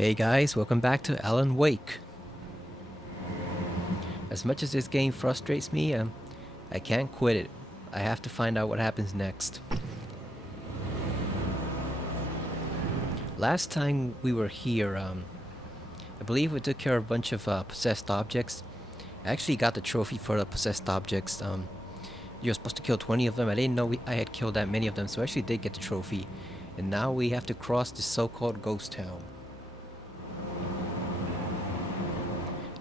Hey guys, welcome back to Alan Wake. As much as this game frustrates me, I can't quit it. I have to find out what happens next. Last time we were here, I believe we took care of a bunch of possessed objects. I actually got the trophy for the possessed objects. You're supposed to kill 20 of them. I didn't know I had killed that many of them, so I actually did get the trophy. And now we have to cross this so-called ghost town.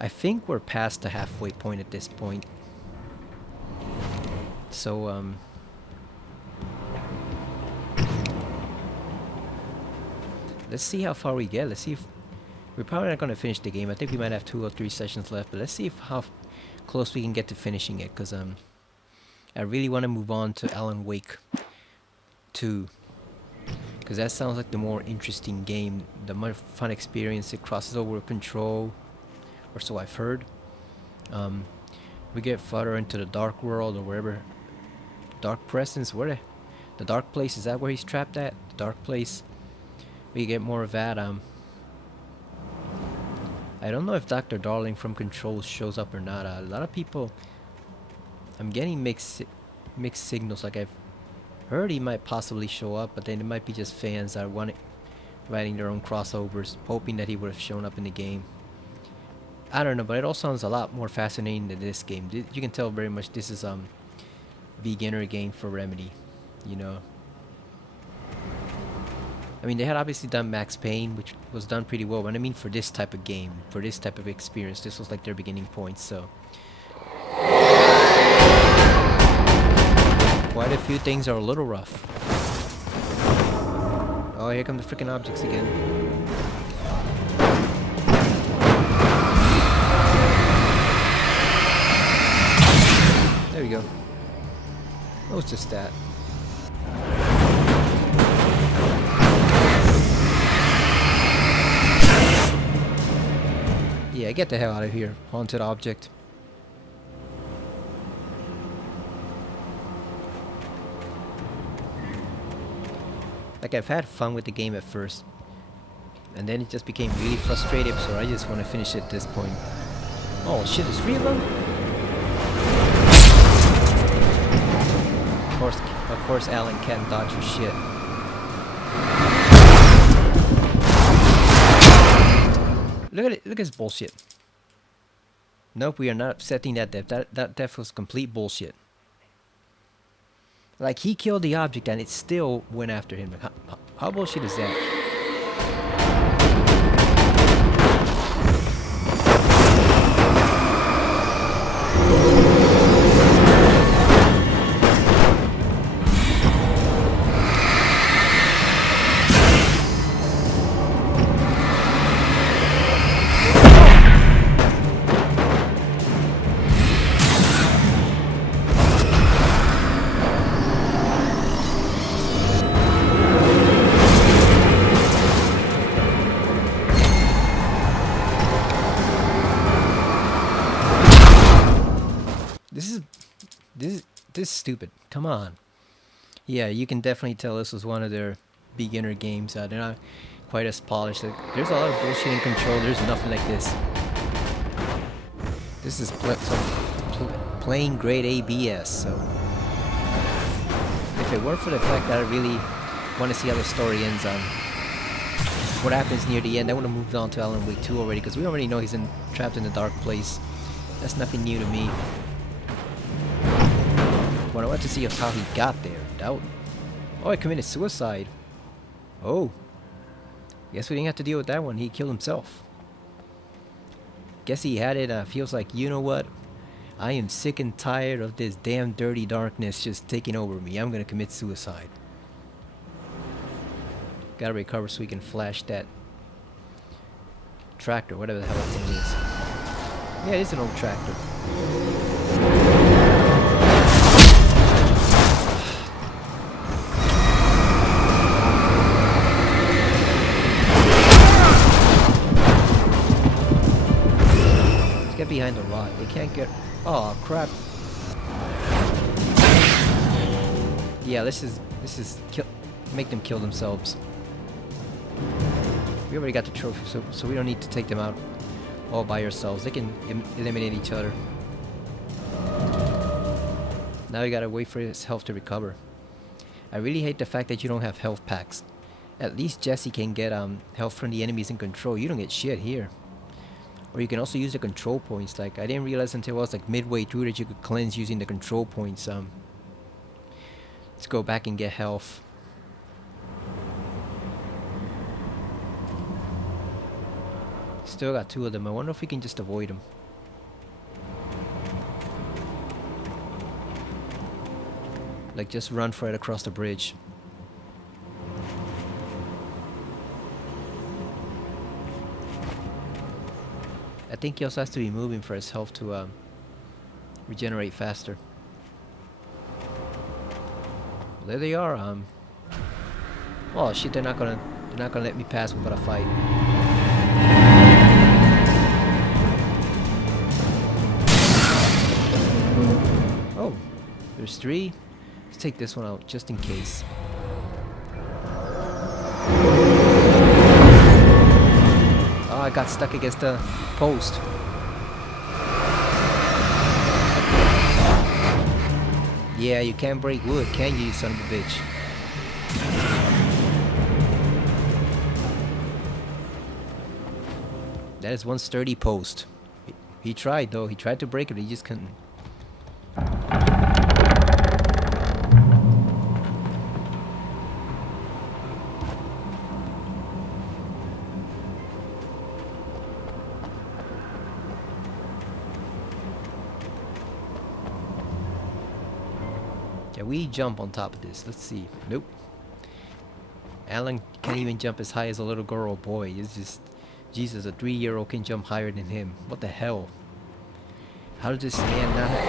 I think we're past the halfway point at this point. So, let's see how far we get. Let's see if... We're probably not going to finish the game. I think we might have 2 or 3 sessions left. But let's see how close we can get to finishing it. Because, I really want to move on to Alan Wake 2. Because that sounds like the more interesting game. The more fun experience. It crosses over with Control. Or so I've heard. We get further into the dark world or wherever. Dark presence, where the dark place, is that where he's trapped at? The dark place. We get more of that. I don't know if Dr. Darling from Control shows up or not. A lot of people, I'm getting mixed signals. Like I've heard he might possibly show up, but then it might be just fans that are writing their own crossovers, hoping that he would have shown up in the game. I don't know, but it all sounds a lot more fascinating than this game. You can tell very much this is beginner game for Remedy, you know. I mean, they had obviously done Max Payne, which was done pretty well, but I mean for this type of game, for this type of experience, this was like their beginning point, so. Quite a few things are a little rough. Oh, here come the freaking objects again. There we go. What was just that? Yeah, get the hell out of here, haunted object. Like, I've had fun with the game at first, and then it just became really frustrating, so I just want to finish it at this point. Oh shit, there's 3 of them? Of course, Alan can't dodge for shit. Look at it. Look at this bullshit. Nope, we are not accepting that death. That death was complete bullshit. Like, he killed the object and it still went after him. Like, how bullshit is that? This is stupid. Come on. Yeah, you can definitely tell this was one of their beginner games. They're not quite as polished. Like, there's a lot of bullshit in Control. There's nothing like this. This is plain grade ABS. So if it weren't for the fact that I really want to see how the story ends on what happens near the end, I would have moved on to Alan Wake 2 already, because we already know he's trapped in the dark place. That's nothing new to me. What I want to see is how he got there. Oh, he committed suicide. Oh. Guess we didn't have to deal with that one. He killed himself. Guess he had it. Feels like, you know what? I am sick and tired of this damn dirty darkness just taking over me. I'm gonna commit suicide. Gotta recover so we can flash that tractor, whatever the hell that thing is. Yeah, it's an old tractor. Get behind the rock. They can't get... Oh crap. Yeah, this is make them kill themselves. We already got the trophy, so we don't need to take them out all by ourselves. They can eliminate each other. Now we gotta wait for his health to recover. I really hate the fact that you don't have health packs. At least Jesse can get health from the enemies in control. You don't get shit here. Or you can also use the control points. Like, I didn't realize until I was like midway through that you could cleanse using the control points. Let's go back and get health. Still got 2 of them. I wonder if we can just avoid them. Like, just run for it across the bridge. I think he also has to be moving for his health to regenerate faster. There they are. Oh shit! They're not gonna let me pass without a fight. Oh, there's 3. Let's take this one out just in case. Oh, I got stuck against the post. Yeah, you can't break wood, can you, son of a bitch? That is one sturdy post. He tried though, he tried to break it, he just couldn't. Can we jump on top of this? Let's see. Nope. Alan can't even jump as high as a little girl or boy. It's just, Jesus, a 3-year-old can jump higher than him. What the hell? How did this man not have...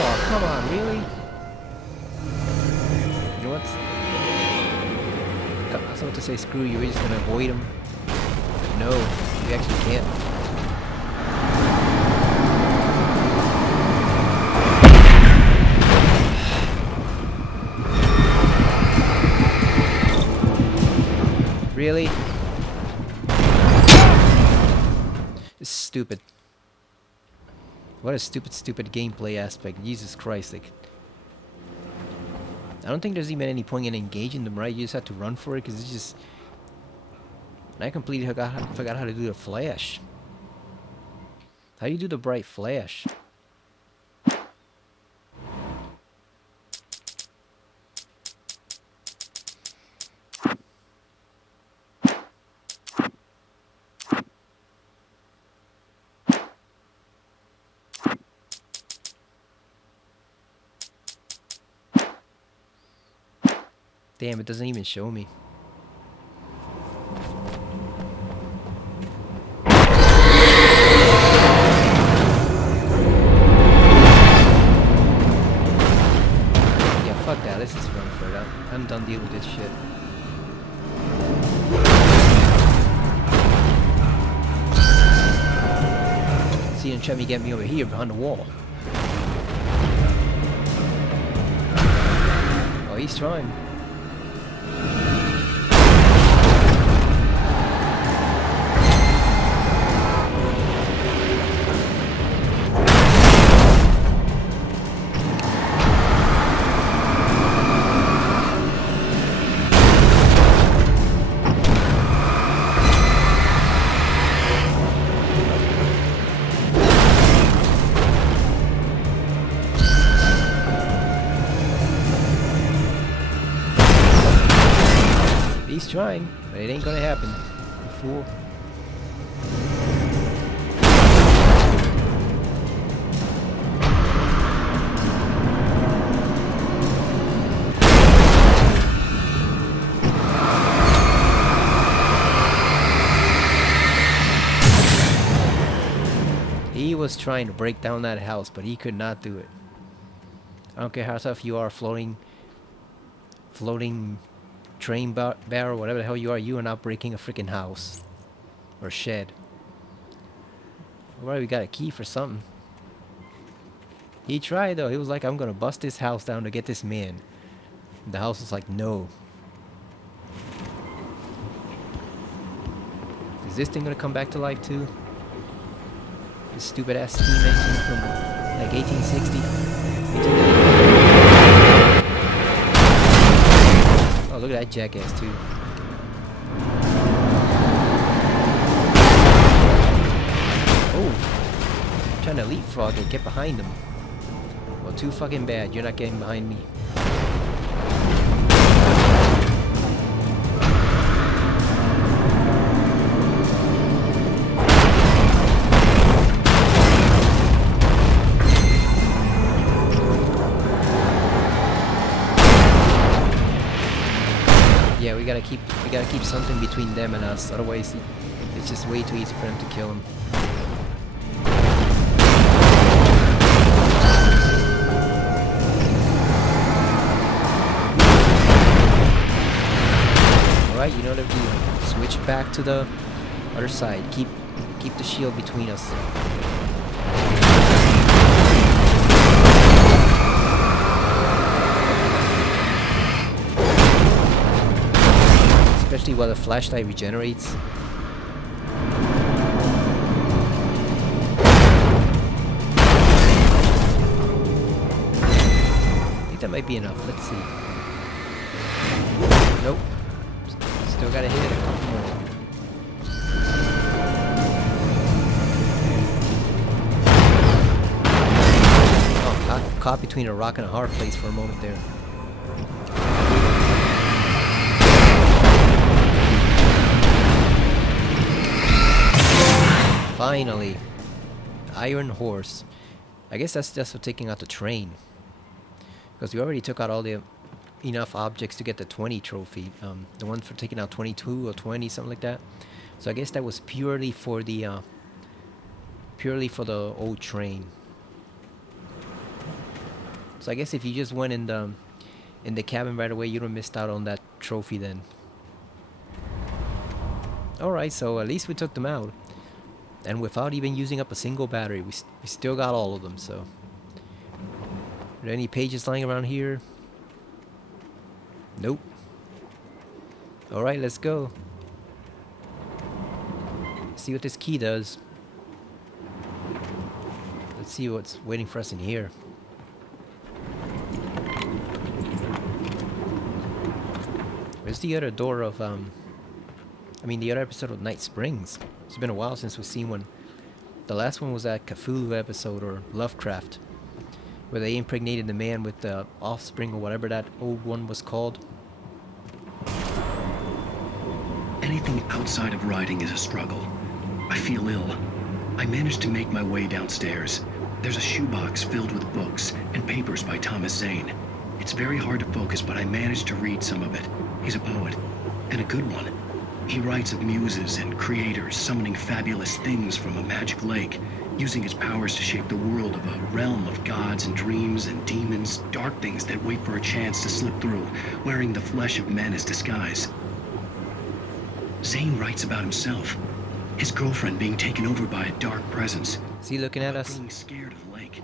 Oh, come on, really? You know what? I was about to say screw you, we're just gonna avoid him. No, we actually can't. Really? This is stupid. What a stupid gameplay aspect. Jesus Christ, like... I don't think there's even any point in engaging them, right? You just have to run for it, because it's just... I completely forgot how to do the flash. How do you do the bright flash? Damn, it doesn't even show me. Yeah, fuck that. Let's just run for it. I'm done dealing with this shit. See him try to get me over here behind the wall. Oh, he's trying. He's trying, but it ain't gonna happen. You fool. He was trying to break down that house, but he could not do it. I don't care how tough you are, floating train barrel, whatever the hell you are not breaking a freaking house or shed. Well, we got a key for something. He tried though. He was like, I'm gonna bust this house down to get this man. The house was like, no. Is this thing gonna come back to life too? This stupid ass steam engine from like 1860. 1890. Oh, look at that jackass too. Oh, I'm trying to leapfrog and get behind him. Well, too fucking bad. You're not getting behind me. Yeah, we gotta keep something between them and us. Otherwise, it's just way too easy for them to kill him. Alright, you know what to do. Switch back to the other side. Keep the shield between us. Especially while the flashlight regenerates. I think that might be enough. Let's see. Nope. Still gotta hit it a couple more. Oh, caught between a rock and a hard place for a moment there. Finally, Iron Horse. I guess that's just for taking out the train, because we already took out all the enough objects to get the 20 trophy. The one for taking out 22 or 20, something like that. So I guess that was purely for the old train. So I guess if you just went in the cabin right away, you'd have missed out on that trophy then. All right, so at least we took them out. And without even using up a single battery, we still got all of them, so. Are there any pages lying around here? Nope. Alright, let's go. See what this key does. Let's see what's waiting for us in here. Where's the other door of, the other episode of Night Springs? It's been a while since we've seen one. The last one was that Cthulhu episode, or Lovecraft, where they impregnated the man with the offspring, or whatever that old one was called. Anything outside of writing is a struggle. I feel ill. I managed to make my way downstairs. There's a shoebox filled with books and papers by Thomas Zane. It's very hard to focus, but I managed to read some of it. He's a poet, and a good one. He writes of muses and creators summoning fabulous things from a magic lake, using his powers to shape the world of a realm of gods and dreams and demons, dark things that wait for a chance to slip through, wearing the flesh of men as disguise. Zane writes about himself, his girlfriend being taken over by a dark presence. Is he looking at us? Being scared of the lake.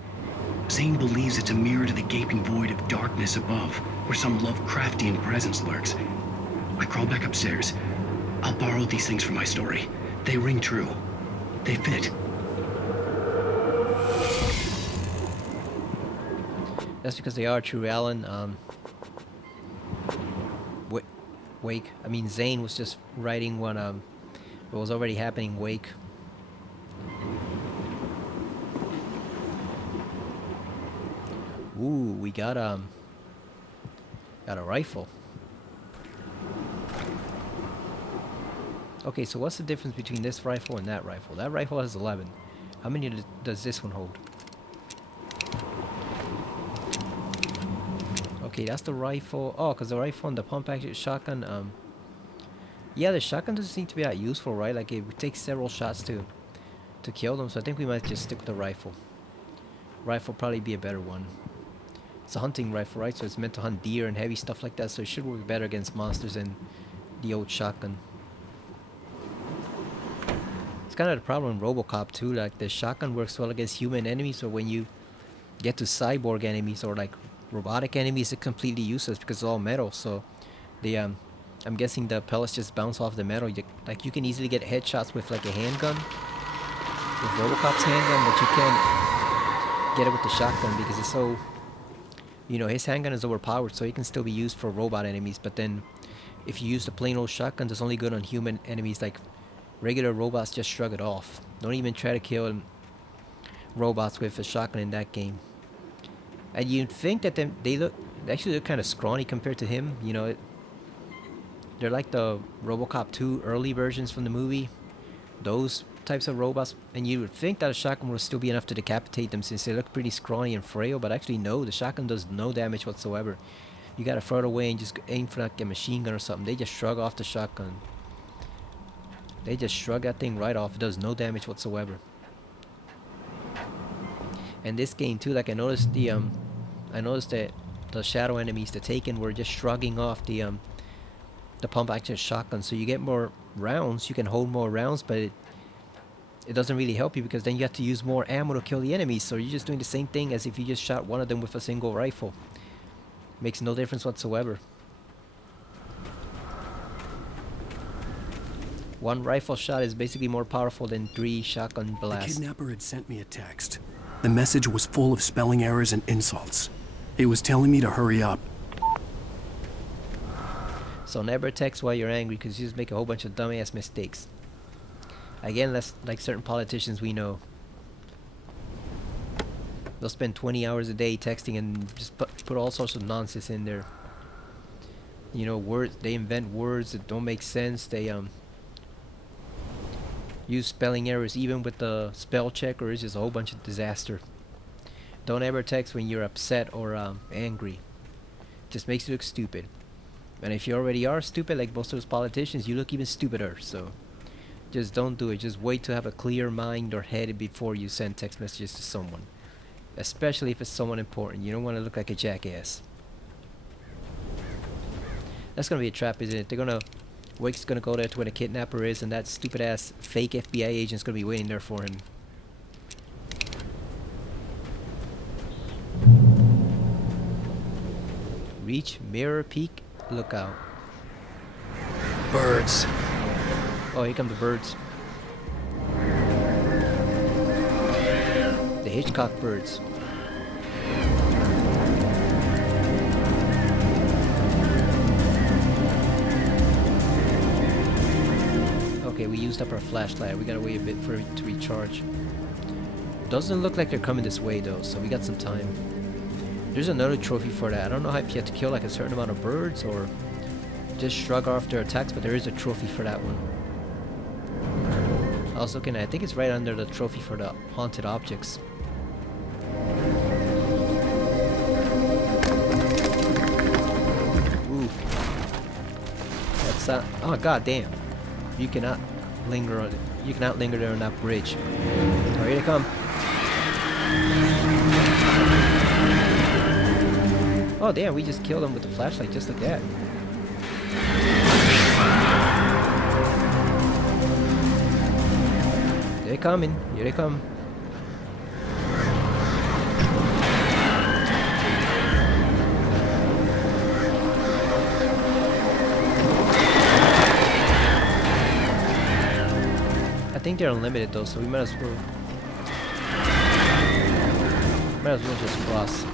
Zane believes it's a mirror to the gaping void of darkness above, where some Lovecraftian presence lurks. I crawl back upstairs. I'll borrow these things for my story. They ring true. They fit. That's because they are true, Alan. Wake. Zane was just writing what was already happening. Wake. Ooh, we got a rifle. Okay, so what's the difference between this rifle and that rifle? That rifle has 11. How many does this one hold? Okay, that's the rifle. Oh, because the rifle and the pump action shotgun, yeah, the shotgun doesn't seem to be that useful, right? Like, it takes several shots to kill them, so I think we might just stick with the rifle. Rifle probably be a better one. It's a hunting rifle, right? So it's meant to hunt deer and heavy stuff like that, so it should work better against monsters than the old shotgun. It's kind of the problem in RoboCop too, like the shotgun works well against human enemies, but when you get to cyborg enemies or like robotic enemies, it's completely useless because it's all metal, so the I'm guessing the pellets just bounce off the metal. Like you can easily get headshots with like a handgun, with Robocop's handgun, but you can't get it with the shotgun because it's so, you know, his handgun is overpowered, so it can still be used for robot enemies. But then, if you use the plain old shotgun, that's only good on human enemies. Like regular robots, just shrug it off. Don't even try to kill robots with a shotgun in that game. And you'd think that they actually look kind of scrawny compared to him. You know, they're like the RoboCop 2 early versions from the movie. Those types of robots. And you would think that a shotgun would still be enough to decapitate them since they look pretty scrawny and frail. But actually, no, the shotgun does no damage whatsoever. You gotta throw it away and just aim for like a machine gun or something. They just shrug off the shotgun. They just shrug that thing right off. It does no damage whatsoever. And this game too, like I noticed that the shadow enemies, the Taken, were just shrugging off the pump action shotgun. So you get more rounds, you can hold more rounds, but it doesn't really help you because then you have to use more ammo to kill the enemies. So you're just doing the same thing as if you just shot one of them with a single rifle. Makes no difference whatsoever. One rifle shot is basically more powerful than 3 shotgun blasts. The kidnapper had sent me a text. The message was full of spelling errors and insults. It was telling me to hurry up. So never text while you're angry because you just make a whole bunch of dumbass mistakes. Again, that's like certain politicians we know. They'll spend 20 hours a day texting and just put all sorts of nonsense in there. You know, words, they invent words that don't make sense. They use spelling errors even with the spell checker. It's just a whole bunch of disaster. Don't ever text when you're upset or angry. Just makes you look stupid. And if you already are stupid like most of those politicians, you look even stupider. So just don't do it. Just wait to have a clear mind or head before you send text messages to someone. Especially if it's someone important. You don't want to look like a jackass. That's gonna be a trap, isn't it? Wake's gonna go there to where the kidnapper is, and that stupid ass fake FBI agent's gonna be waiting there for him. Reach, mirror, peek, look out. Birds. Oh, here come the birds. The Hitchcock birds. Okay, we used up our flashlight. We gotta wait a bit for it to recharge. Doesn't look like they're coming this way though, so we got some time. There's another trophy for that. I don't know if you have to kill like a certain amount of birds or just shrug off their attacks, but there is a trophy for that one. I was looking at, I think it's right under the trophy for the haunted objects. Ooh. That's oh god damn. You cannot linger on it. You cannot linger there on that bridge. Oh, here they come. Oh damn, we just killed them with the flashlight just like that. They're coming. Here they come. I think they're unlimited though, so we might as well just cross.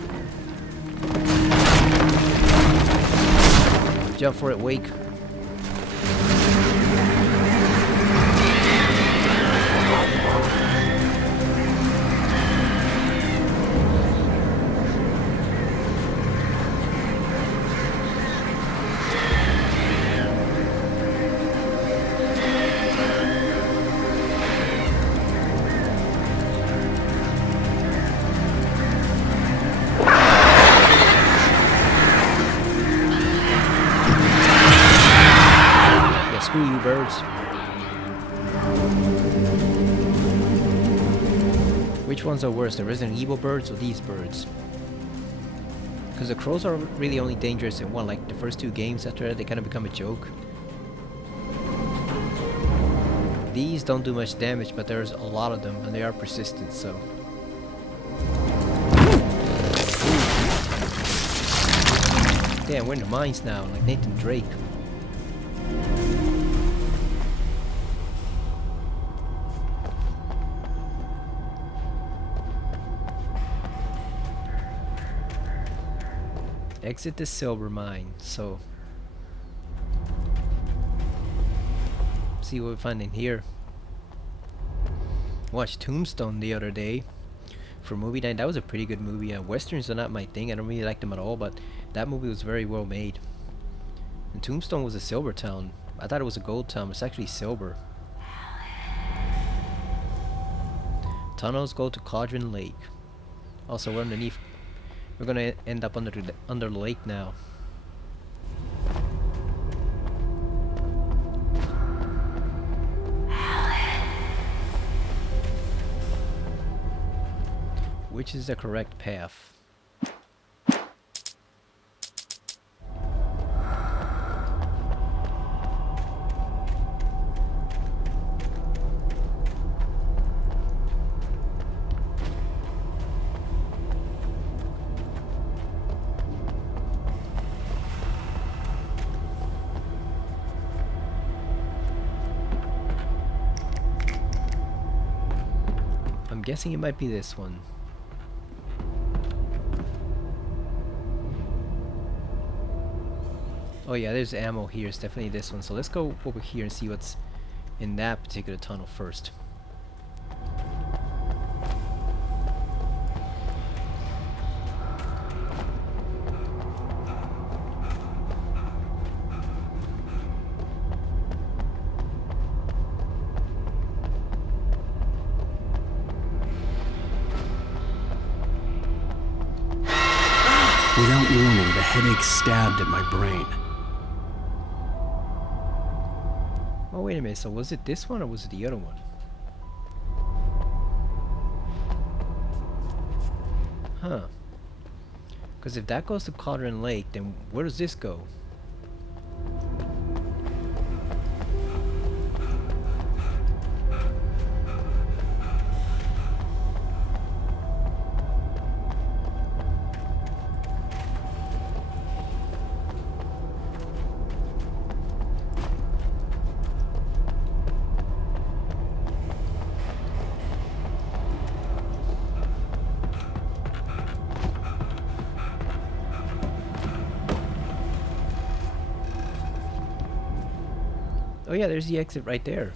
Jump for it, Wake. Screw you, birds. Which ones are worse, the Resident Evil birds or these birds? Because the crows are really only dangerous in one, like the first 2 games. After that, they kind of become a joke. These don't do much damage, but there's a lot of them, and they are persistent, so... Damn, we're in the mines now, like Nathan Drake. exit the silver mine. So see what we find in here. Watched Tombstone the other day for movie night. That was a pretty good movie. Westerns are not my thing. I don't really like them at all, but that movie was very well made. And Tombstone was a silver town. I thought it was a gold town. It's actually silver. Tunnels go to Cauldron Lake. Also, we're underneath. We're gonna end up under the lake now. Which is the correct path? I'm guessing it might be this one. Oh yeah, there's ammo here. It's definitely this one. So let's go over here and see what's in that particular tunnel first. Without warning, the headache stabbed at my brain. Oh wait a minute, so was it this one or was it the other one? Huh. Because if that goes to Cauldron Lake, then where does this go? Oh yeah, there's the exit right there.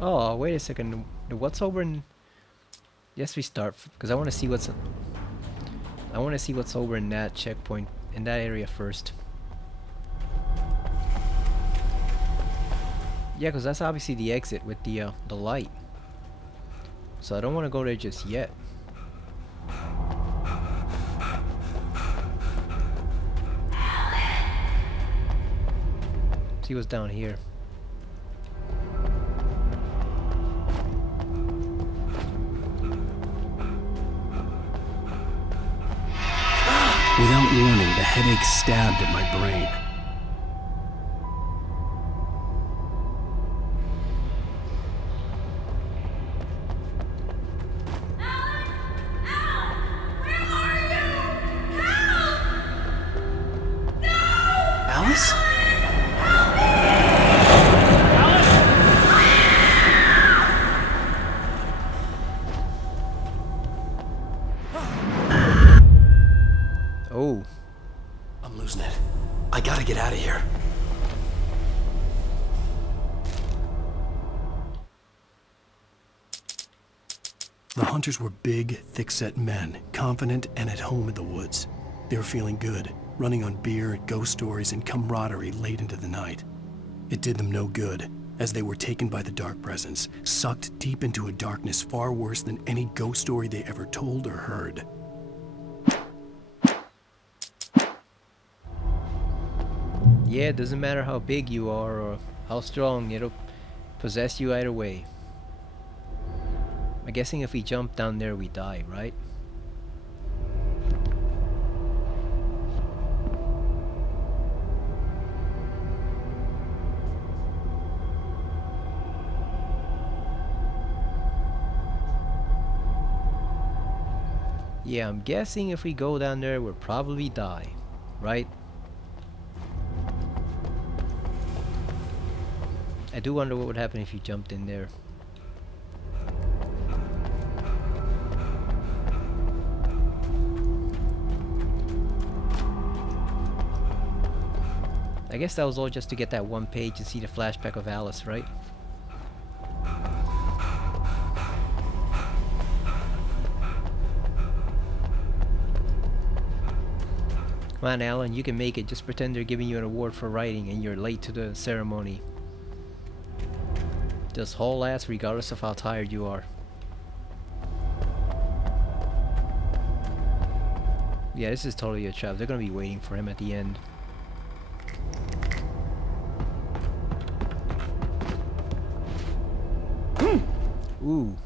Oh, wait a second. What's over in... Yes, we start, because I want to see what's... I want to see what's over in that checkpoint, in that area first. Yeah, because that's obviously the exit with the light. So I don't want to go there just yet. See what's down here. Without warning, the headache stabbed at my brain. Alice? Oh. I'm losing it. I gotta get out of here. The hunters were big, thick-set men, confident and at home in the woods. They were feeling good, running on beer, ghost stories, and camaraderie late into the night. It did them no good, as they were taken by the dark presence, sucked deep into a darkness far worse than any ghost story they ever told or heard. Yeah, it doesn't matter how big you are or how strong, it'll possess you either way. I'm guessing if we jump down there, we die, right? Yeah, I'm guessing if we go down there, we'll probably die. Right? I do wonder what would happen if you jumped in there. I guess that was all just to get that one page and see the flashback of Alice, right? Come on, Alan, you can make it. Just pretend they're giving you an award for writing and you're late to the ceremony. Just haul ass regardless of how tired you are. Yeah, this is totally a trap. They're gonna be waiting for him at the end. Ooh.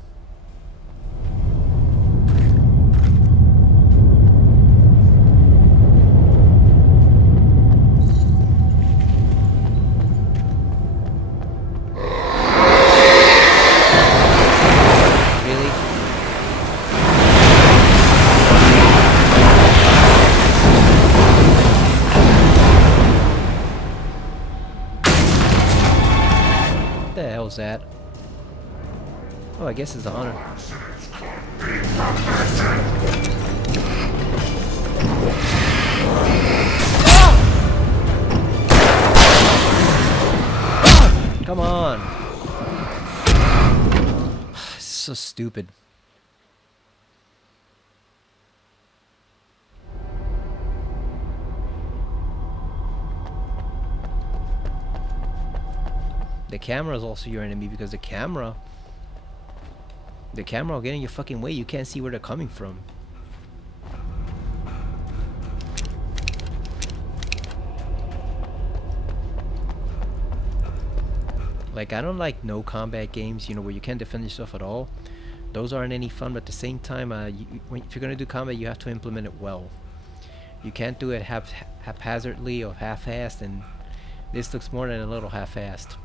Really? What the hell's that? Oh, I guess it's an honor. Come on. So stupid. The camera is also your enemy because the camera will get in your fucking way. You can't see where they're coming from. Like, I don't like no combat games, you know, where you can't defend yourself at all. Those aren't any fun, but at the same time, if you're gonna do combat, you have to implement it well. You can't do it haphazardly or half-assed, and this looks more than a little half-assed,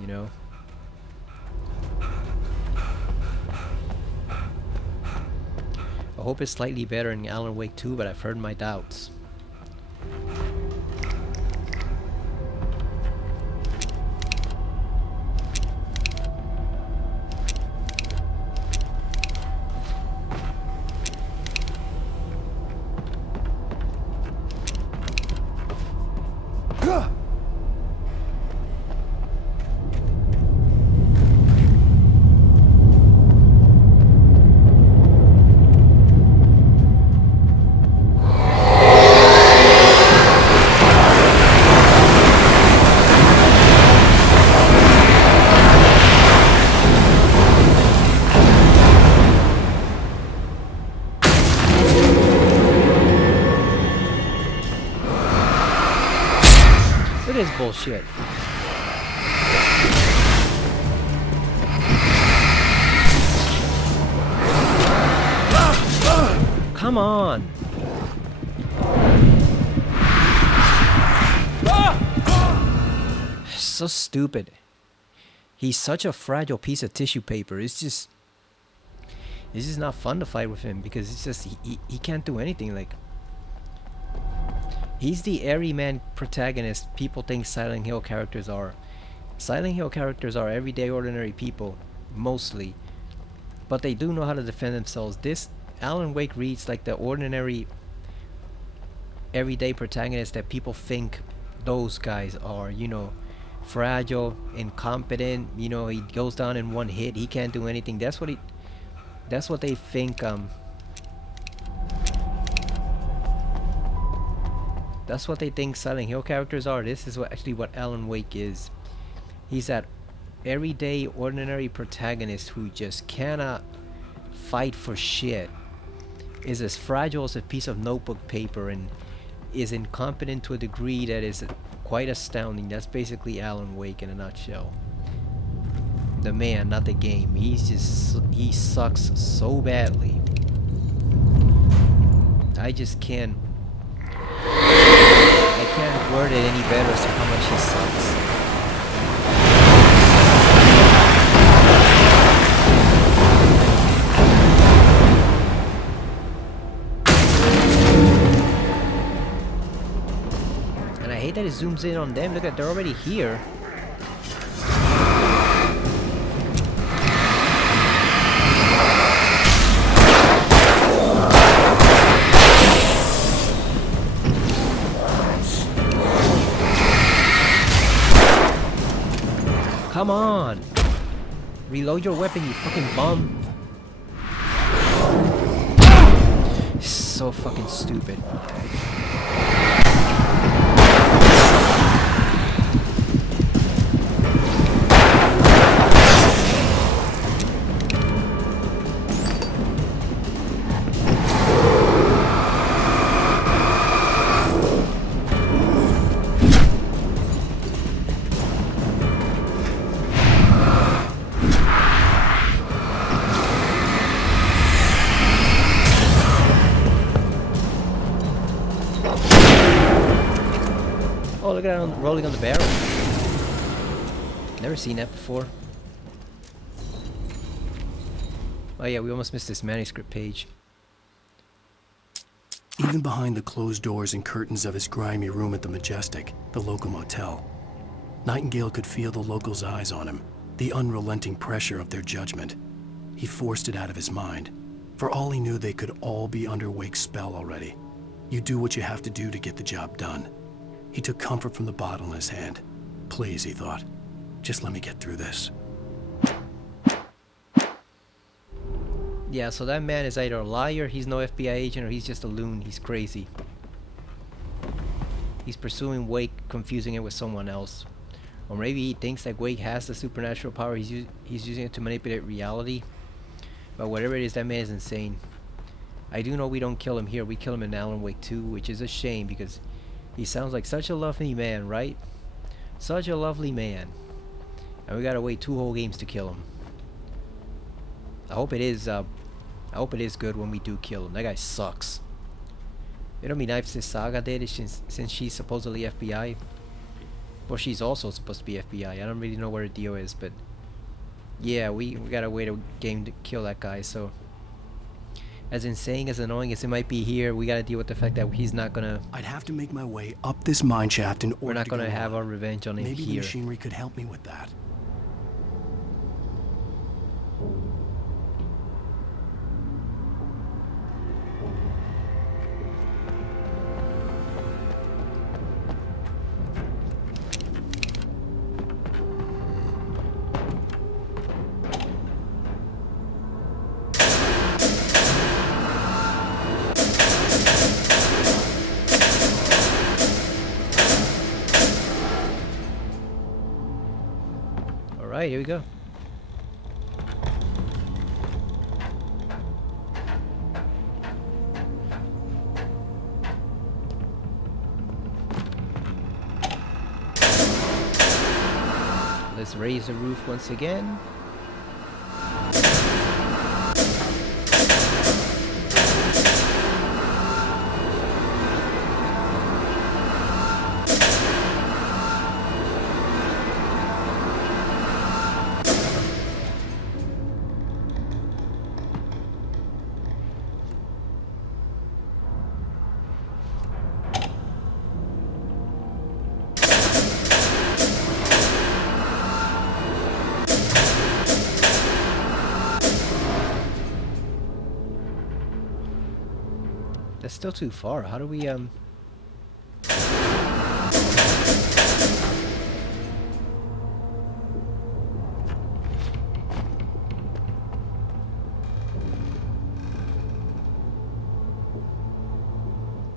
you know. I hope it's slightly better in Alan Wake 2, but I've heard my doubts. It is bullshit. Come on. So stupid. He's such a fragile piece of tissue paper. It's just not fun to fight with him because it's just he can't do anything. Like, he's the everyman protagonist people think Silent Hill characters are. Silent Hill characters are everyday ordinary people, mostly. But they do know how to defend themselves. This Alan Wake reads like the ordinary everyday protagonist that people think those guys are, you know. Fragile, incompetent, you know, he goes down in one hit, he can't do anything. That's what they think that's what they think Silent Hill characters are. This is what Alan Wake is. He's that everyday ordinary protagonist who just cannot fight for shit, is as fragile as a piece of notebook paper, and is incompetent to a degree that is quite astounding. That's basically Alan Wake in a nutshell. The man, not the game. He sucks so badly. I can't word it any better as to how much he sucks. hate that it zooms in on them. Look at, they're already here. Come on! Reload your weapon, you fucking bum. So fucking stupid. Oh, look at it rolling on the barrel. Never seen that before. Oh yeah, we almost missed this manuscript page. Even behind the closed doors and curtains of his grimy room at the Majestic, the local motel, Nightingale could feel the locals' eyes on him, the unrelenting pressure of their judgment. He forced it out of his mind. For all he knew, they could all be under Wake's spell already. You do what you have to do to get the job done. He took comfort from the bottle in his hand. Please, he thought, just let me get through this. Yeah, so that man is either a liar, he's no FBI agent, or he's just a loon. He's crazy. He's pursuing Wake, confusing it with someone else. Or maybe he thinks that Wake has the supernatural power, he's using it to manipulate reality. But whatever it is, that man is insane. I do know we don't kill him here, we kill him in Alan Wake 2, which is a shame because he sounds like such a lovely man, right? Such a lovely man. And we gotta wait 2 whole games to kill him. I hope it is good when we do kill him. That guy sucks. It'll be nice if Saga did it since she's supposedly FBI. Well, she's also supposed to be FBI. I don't really know what her deal is, but yeah, we gotta wait a game to kill that guy, so as insane, as annoying as it might be here, we gotta deal with the fact that he's not gonna... I'd have to make my way up this mine shaft in order We're not to gonna go have on. our revenge on him Maybe the here. machinery could help me with that. Alright, here we go. Let's raise the roof once again. That's still too far. How do we Well,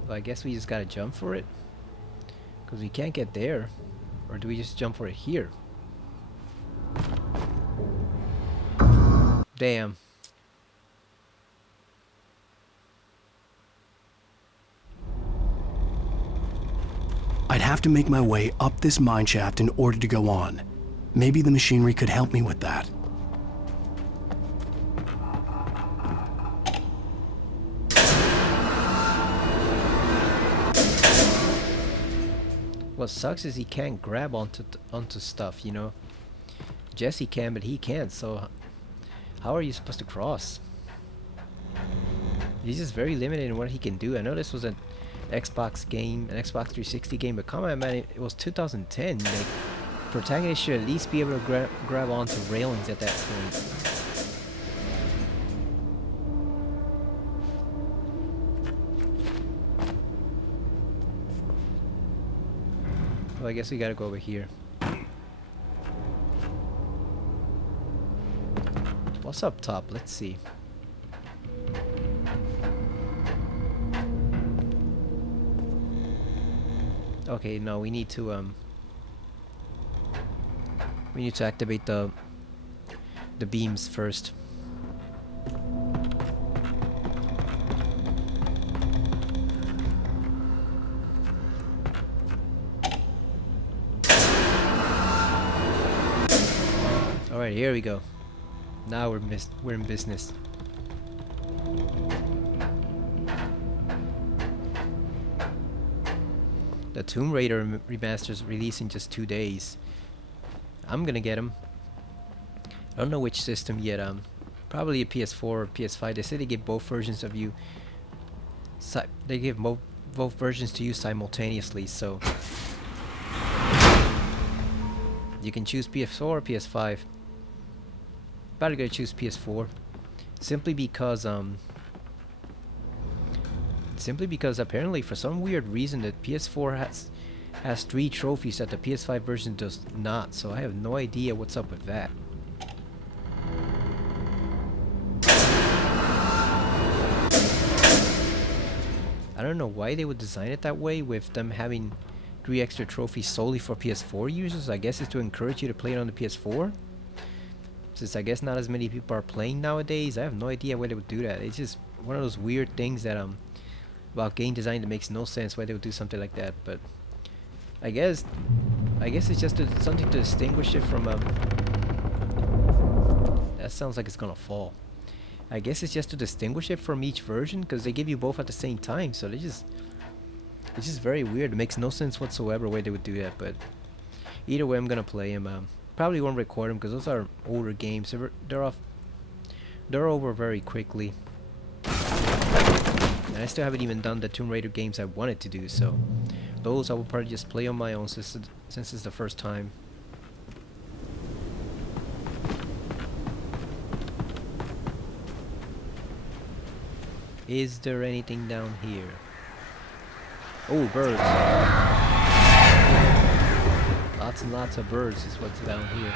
I guess we just gotta jump for it, because we can't get there. Or do we just jump for it here? Damn. I'd have to make my way up this mine shaft in order to go on. Maybe the machinery could help me with that. What sucks is he can't grab onto stuff, you know. Jesse can, but he can't. So how are you supposed to cross? He's just very limited in what he can do. I know this was a Xbox game, an Xbox 360 game, but come on, man, it was 2010. Like, protagonists should at least be able to grab onto railings at that point. Well, I guess we gotta go over here. What's up top? Let's see. Okay, no, we need to activate the beams first. All right, here we go. Now we're in business. The Tomb Raider Remastered's release in just 2 days. I'm gonna get them. I don't know which system yet. Probably a PS4 or PS5. They say they give both versions of you. They give both versions to you simultaneously, so you can choose PS4 or PS5. Probably gonna choose PS4, simply because apparently for some weird reason the PS4 has 3 trophies that the PS5 version does not. So I have no idea what's up with that. I don't know why they would design it that way, with them having 3 extra trophies solely for PS4 users. I guess it's to encourage you to play it on the PS4. Since I guess not as many people are playing nowadays, I have no idea why they would do that. It's just one of those weird things that about game design that makes no sense why they would do something like that. But I guess it's just something to distinguish it from that sounds like it's gonna fall. I guess it's just to distinguish it from each version, because they give you both at the same time. So it's just very weird. It makes no sense whatsoever why they would do that. But either way, I'm gonna play them. Probably won't record them because those are older games. They're over very quickly. And I still haven't even done the Tomb Raider games I wanted to do, so those I will probably just play on my own since it's the first time. Is there anything down here? Oh, birds. Lots and lots of birds is what's down here.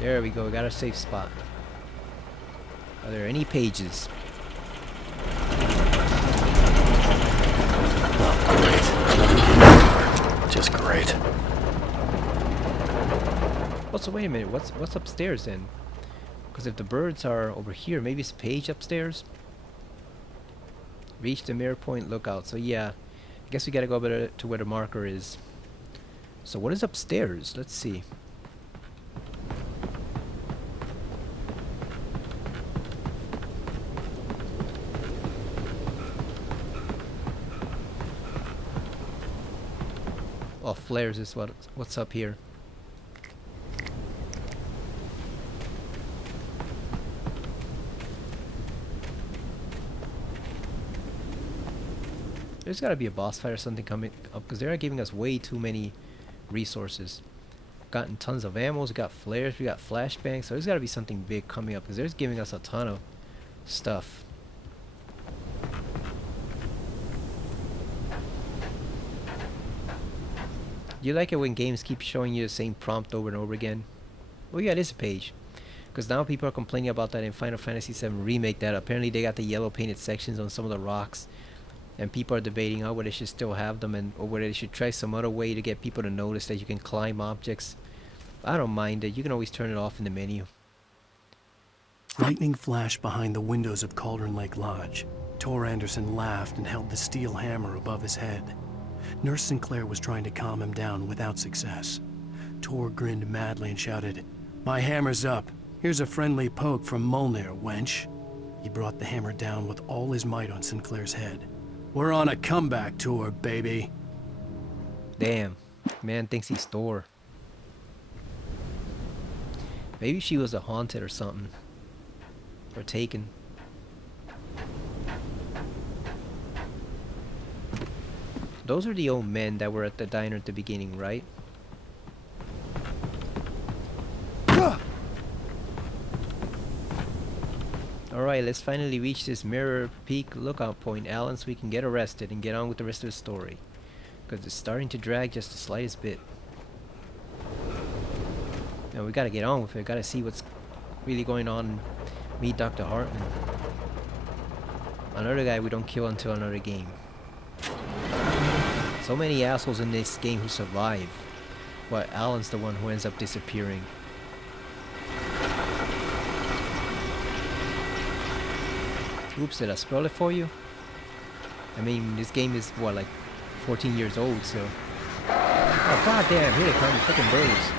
There we go, we got a safe spot. Are there any pages? Just great. Oh, so wait a minute. What's upstairs then? Because if the birds are over here, maybe it's a page upstairs. Reach the mirror point lookout. So yeah, I guess we gotta go over to where the marker is. So what is upstairs? Let's see. Oh, flares is what's up here. There's gotta be a boss fight or something coming up, because they're giving us way too many resources. Gotten tons of ammo, we got flares, we got flashbangs, so there's gotta be something big coming up, because they're giving us a ton of stuff. Do you like it when games keep showing you the same prompt over and over again? Oh yeah, it is a page. Because now people are complaining about that in Final Fantasy VII Remake, that apparently they got the yellow painted sections on some of the rocks. And people are debating whether they should still have them, or whether they should try some other way to get people to notice that you can climb objects. I don't mind it. You can always turn it off in the menu. Lightning flashed behind the windows of Cauldron Lake Lodge. Tor Anderson laughed and held the steel hammer above his head. Nurse Sinclair was trying to calm him down without success. Tor grinned madly and shouted, "My hammer's up. Here's a friendly poke from Molnir, wench." He brought the hammer down with all his might on Sinclair's head. We're on a comeback tour, baby. Damn. Man thinks he's Thor. Maybe she was a haunted or something. Or taken. Those are the old men that were at the diner at the beginning, right? Alright, let's finally reach this Mirror Peak lookout point, Alan, so we can get arrested and get on with the rest of the story. Because it's starting to drag just the slightest bit. And we gotta get on with it, gotta see what's really going on and meet Dr. Hartman. Another guy we don't kill until another game. So many assholes in this game who survive. But Alan's the one who ends up disappearing. Oops, did I spoil it for you? I mean, this game is, what, like 14 years old, so... Oh, goddamn, here they come, the fucking birds.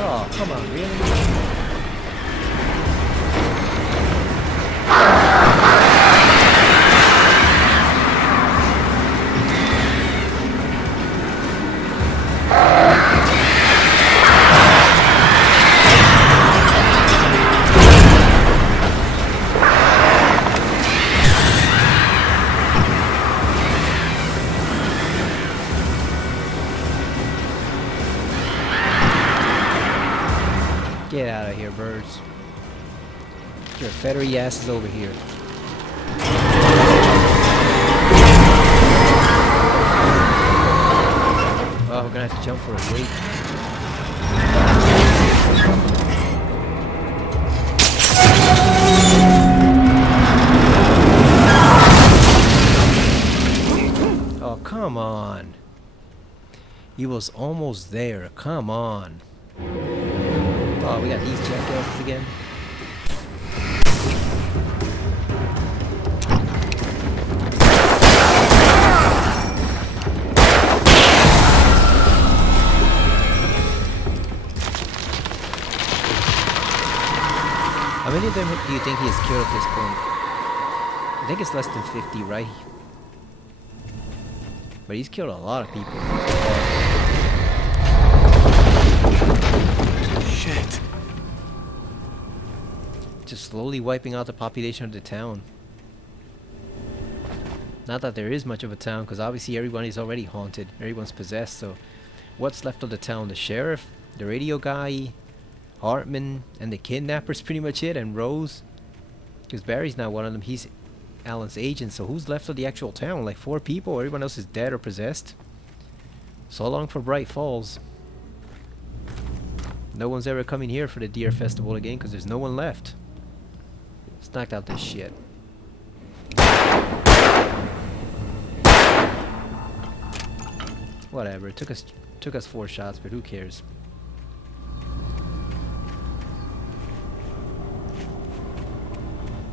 Oh, come on, really? Get out of here, birds. Get your feathery asses over here. Oh, we're gonna have to jump for a wait. Oh, come on. He was almost there. Come on. Oh, we got these jackasses again. How many of them do you think he has killed at this point? I think it's less than 50, right? But he's killed a lot of people. Shit. Just slowly wiping out the population of the town. Not that there is much of a town, because obviously everyone is already haunted. Everyone's possessed, so... What's left of the town? The sheriff, the radio guy, Hartman, and the kidnapper's pretty much it, and Rose. Because Barry's not one of them, he's Alan's agent, so who's left of the actual town? Like 4 people? Everyone else is dead or possessed? So long for Bright Falls. No one's ever coming here for the Deer Festival again because there's no one left. Let's knock out this shit. Whatever, it took us 4 shots, but who cares?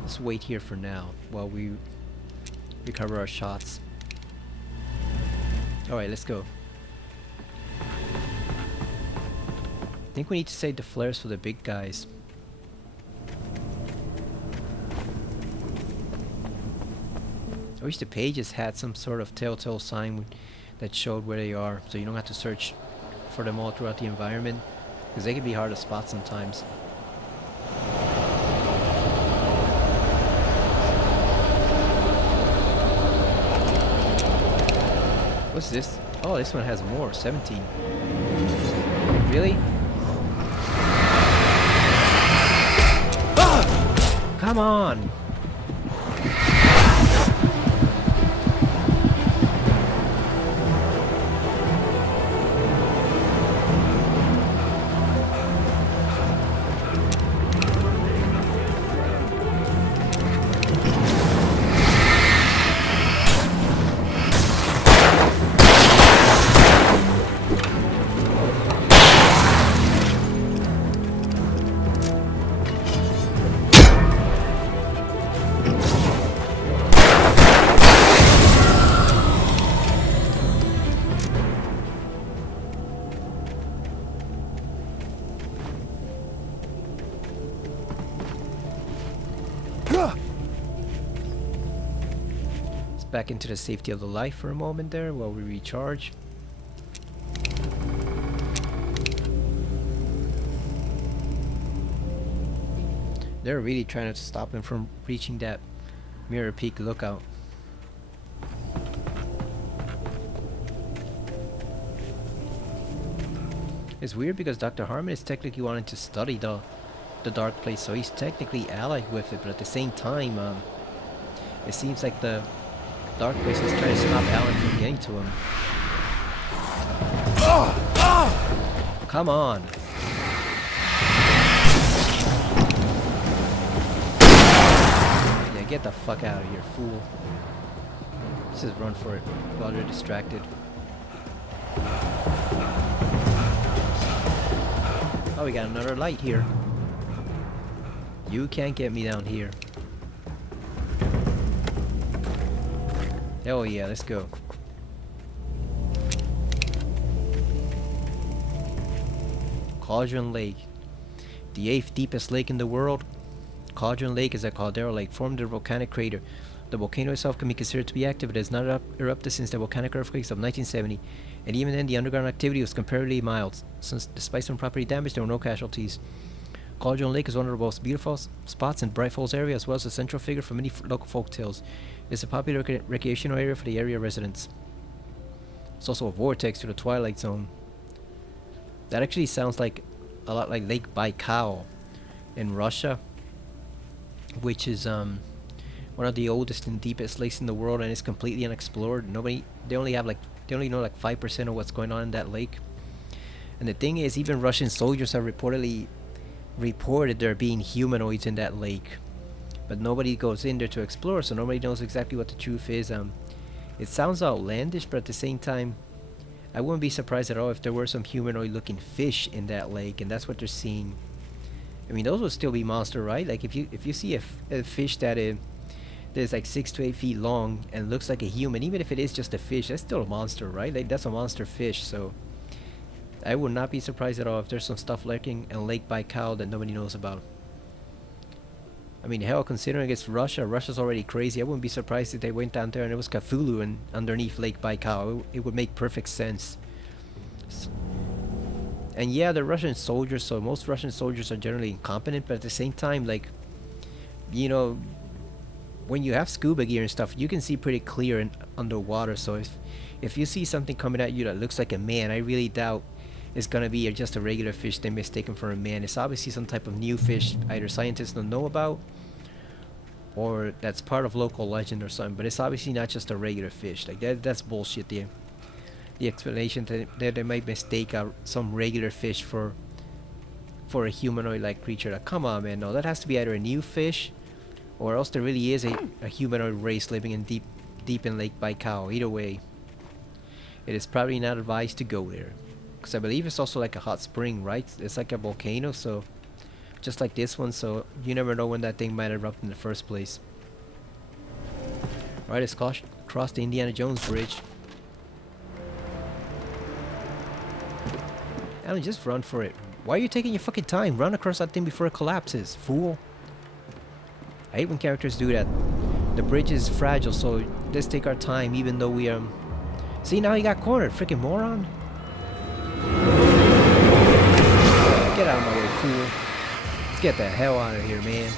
Let's wait here for now while we recover our shots. Alright, let's go. I think we need to save the flares for the big guys. I wish the pages had some sort of telltale sign that showed where they are, so you don't have to search for them all throughout the environment, because they can be hard to spot sometimes. What's this? Oh, this one has more. 17. Really? Ah! Come on! back into the safety of the life for a moment there while we recharge. They're really trying to stop him from reaching that Mirror Peak lookout. It's weird because Dr. Hartman is technically wanting to study the dark place, so he's technically allied with it, but at the same time, it seems like the dark place is trying to stop Alan from getting to him. Come on! Yeah, get the fuck out of here, fool. Let's just run for it while they're distracted. Oh, we got another light here. You can't get me down here. Oh yeah, let's go. Cauldron Lake. The 8th deepest lake in the world. Cauldron Lake is a caldera lake formed in a volcanic crater. The volcano itself can be considered to be active. It has not erupted since the volcanic earthquakes of 1970, and even then the underground activity was comparatively mild, since despite some property damage there were no casualties. Cauldron Lake is one of the most beautiful spots in Bright Falls area, as well as a central figure for many local folk tales. It is a popular recreational area for the area residents. It's also a vortex to the Twilight Zone. That actually sounds like a lot like Lake Baikal in Russia, which is one of the oldest and deepest lakes in the world, and is completely unexplored. They only know like 5% of what's going on in that lake. And the thing is, even Russian soldiers have reported there being humanoids in that lake, but nobody goes in there to explore, so nobody knows exactly what the truth is. It sounds outlandish, but at the same time, I wouldn't be surprised at all if there were some humanoid-looking fish in that lake, and that's what they're seeing. I mean, those would still be monster, right? Like if you see a fish that is like 6 to 8 feet long and looks like a human, even if it is just a fish, that's still a monster, right? Like that's a monster fish. So I would not be surprised at all if there's some stuff lurking in Lake Baikal that nobody knows about. I mean, hell, considering it's Russia's already crazy. I wouldn't be surprised if they went down there and it was Cthulhu and underneath Lake Baikal. It would make perfect sense. And yeah, they're Russian soldiers, so most Russian soldiers are generally incompetent, but at the same time, like, you know, when you have scuba gear and stuff, you can see pretty clear in underwater. So if you see something coming at you that looks like a man, I really doubt it's gonna be just a regular fish they mistaken for a man. It's obviously some type of new fish either scientists don't know about, or that's part of local legend or something. But it's obviously not just a regular fish. Like that's bullshit. The explanation that they might mistake some regular fish for a humanoid-like creature. Like, come on, man, no, that has to be either a new fish, or else there really is a humanoid race living in deep in Lake Baikal. Either way, it is probably not advised to go there, because I believe it's also like a hot spring, right? It's like a volcano, so just like this one, so you never know when that thing might erupt in the first place. Alright, let's cross the Indiana Jones Bridge. Alan, just run for it. Why are you taking your fucking time? Run across that thing before it collapses, fool. I hate when characters do that. The bridge is fragile, so let's take our time, even though we See, now you got cornered, freaking moron. Get out of my way, fool. Let's get the hell out of here, man.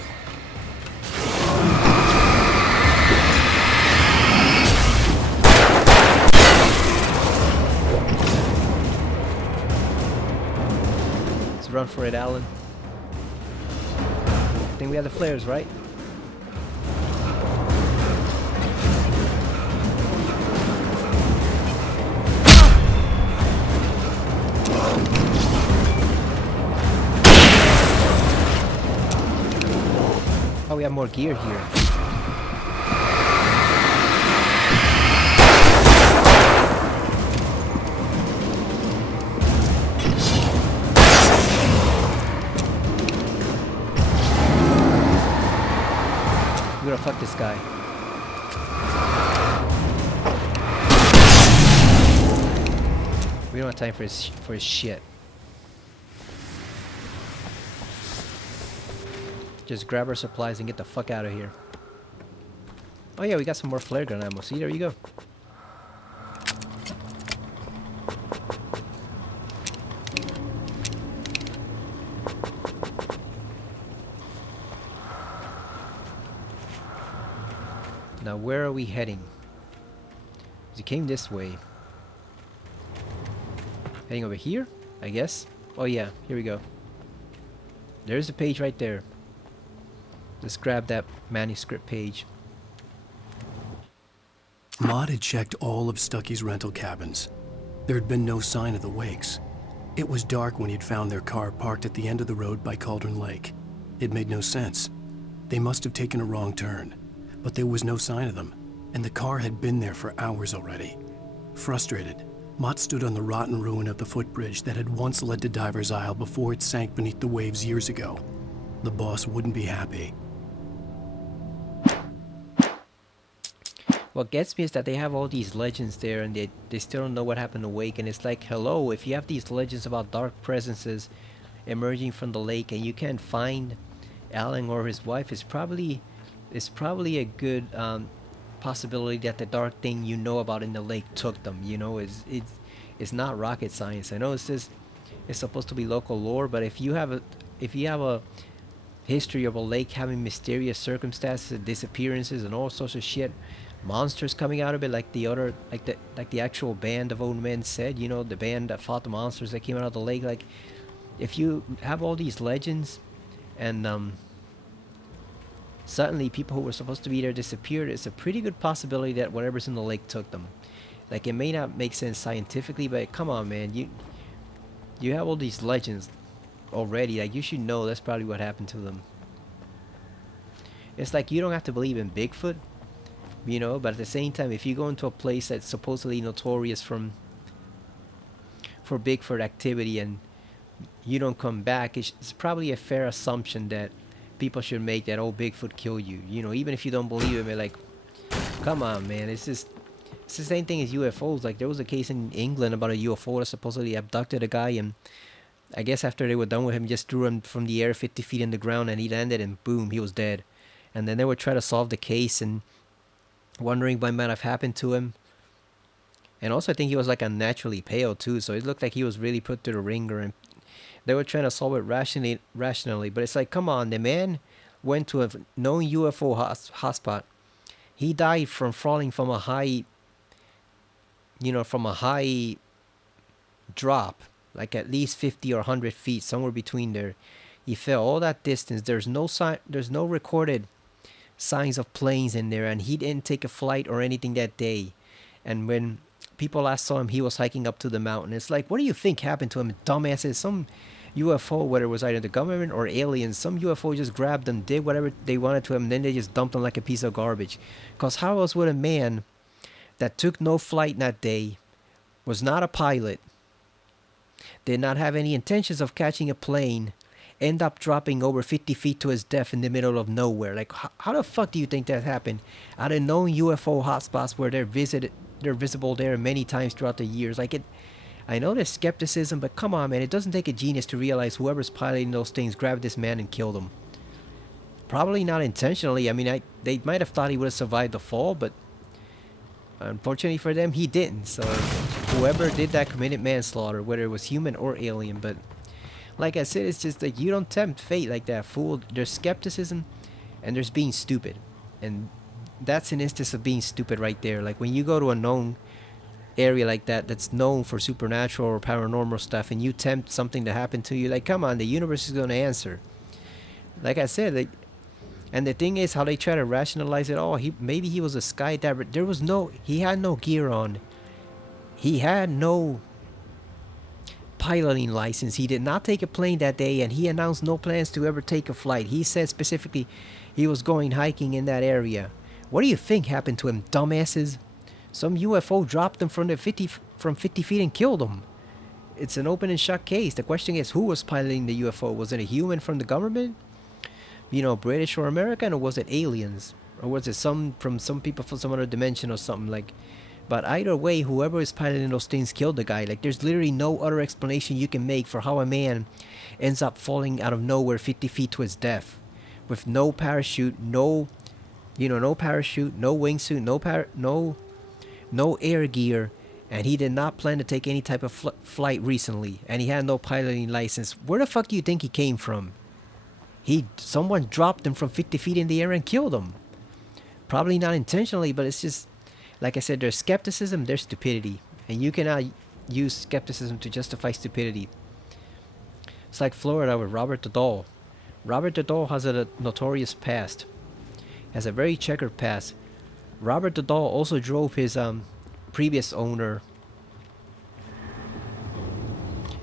Let's run for it, Alan. I think we have the flares, right? Oh, we have more gear here. We're gonna fuck this guy. We don't have time for his shit. Just grab our supplies and get the fuck out of here. Oh yeah, we got some more flare gun ammo. See, there you go. Now where are we heading? We came this way. Heading over here, I guess. Oh yeah, here we go. There's a page right there. Let's grab that manuscript page. Maud had checked all of Stucky's rental cabins. There had been no sign of the Wakes. It was dark when he'd found their car parked at the end of the road by Cauldron Lake. It made no sense. They must have taken a wrong turn, but there was no sign of them, and the car had been there for hours already. Frustrated, Mott stood on the rotten ruin of the footbridge that had once led to Diver's Isle before it sank beneath the waves years ago. The boss wouldn't be happy. What gets me is that they have all these legends there and they still don't know what happened to Wake. And it's like, hello, if you have these legends about dark presences emerging from the lake and you can't find Alan or his wife, it's probably a good possibility that the dark thing you know about in the lake took them. You know, it's not rocket science. I know it's supposed to be local lore, but if you have a history of a lake having mysterious circumstances, disappearances, and all sorts of shit, monsters coming out of it, like the actual band of old men said, you know, the band that fought the monsters that came out of the lake. Like, if you have all these legends and suddenly people who were supposed to be there disappeared, it's a pretty good possibility that whatever's in the lake took them. Like, it may not make sense scientifically, but come on, man, you have all these legends already. Like, you should know that's probably what happened to them. It's like, you don't have to believe in Bigfoot, you know, but at the same time, if you go into a place that's supposedly notorious for Bigfoot activity and you don't come back, it's probably a fair assumption that people should make that, oh, Bigfoot killed you, you know, even if you don't believe it. Like, come on, man, it's the same thing as UFOs. Like, there was a case in England about a UFO that supposedly abducted a guy, and I guess after they were done with him, just threw him from the air 50 feet in the ground, and he landed, and boom, he was dead. And then they would try to solve the case and wondering what might have happened to him. And also, I think he was like unnaturally pale too, so it looked like he was really put through the ringer, and they were trying to solve it rationally. But it's like, come on, the man went to a known UFO hotspot. He died from falling from a high, you know, from a high drop, like at least 50 or 100 feet, somewhere between there. He fell all that distance. There's no recorded signs of planes in there, and he didn't take a flight or anything that day. And when people last saw him, he was hiking up to the mountain. It's like, what do you think happened to him, dumbasses? Some UFO, whether it was either the government or aliens, some UFO just grabbed him, did whatever they wanted to him, and then they just dumped him like a piece of garbage. Because how else would a man that took no flight that day, was not a pilot, did not have any intentions of catching a plane, end up dropping over 50 feet to his death in the middle of nowhere? Like, how the fuck do you think that happened? Out of known UFO hotspots where they're visible there many times throughout the years. Like, I know there's skepticism, but come on, man, it doesn't take a genius to realize whoever's piloting those things grabbed this man and killed him. Probably not intentionally. I mean, they might have thought he would have survived the fall, but unfortunately for them, he didn't. So whoever did that committed manslaughter, whether it was human or alien. But like I said, it's just like, you don't tempt fate like that, fool. There's skepticism and there's being stupid. And that's an instance of being stupid right there. Like, when you go to a known area like that, that's known for supernatural or paranormal stuff, and you tempt something to happen to you, like, come on, the universe is going to answer. Like I said, like, and the thing is how they try to rationalize it all. Maybe he was a skydiver. He had no gear on. He had no piloting license. He did not take a plane that day, and he announced no plans to ever take a flight. He said specifically he was going hiking in that area. What do you think happened to him, dumbasses? Some UFO dropped him from 50 feet and killed him. It's an open and shut case. The question is, who was piloting the UFO? Was it a human from the government? You know, British or American, or was it aliens? Or was it some people from some other dimension or something like? But either way, whoever is piloting those things killed the guy. Like, there's literally no other explanation you can make for how a man ends up falling out of nowhere 50 feet to his death. With no parachute, no You know, no parachute, no wingsuit, no air gear, and he did not plan to take any type of flight recently, and he had no piloting license. Where the fuck do you think he came from? Someone dropped him from 50 feet in the air and killed him. Probably not intentionally, but it's just, like I said, there's skepticism, there's stupidity, and you cannot use skepticism to justify stupidity. It's like Florida with Robert the Doll. Robert the Doll has a notorious past, has a very checkered past. Robert the Doll also drove his previous owner,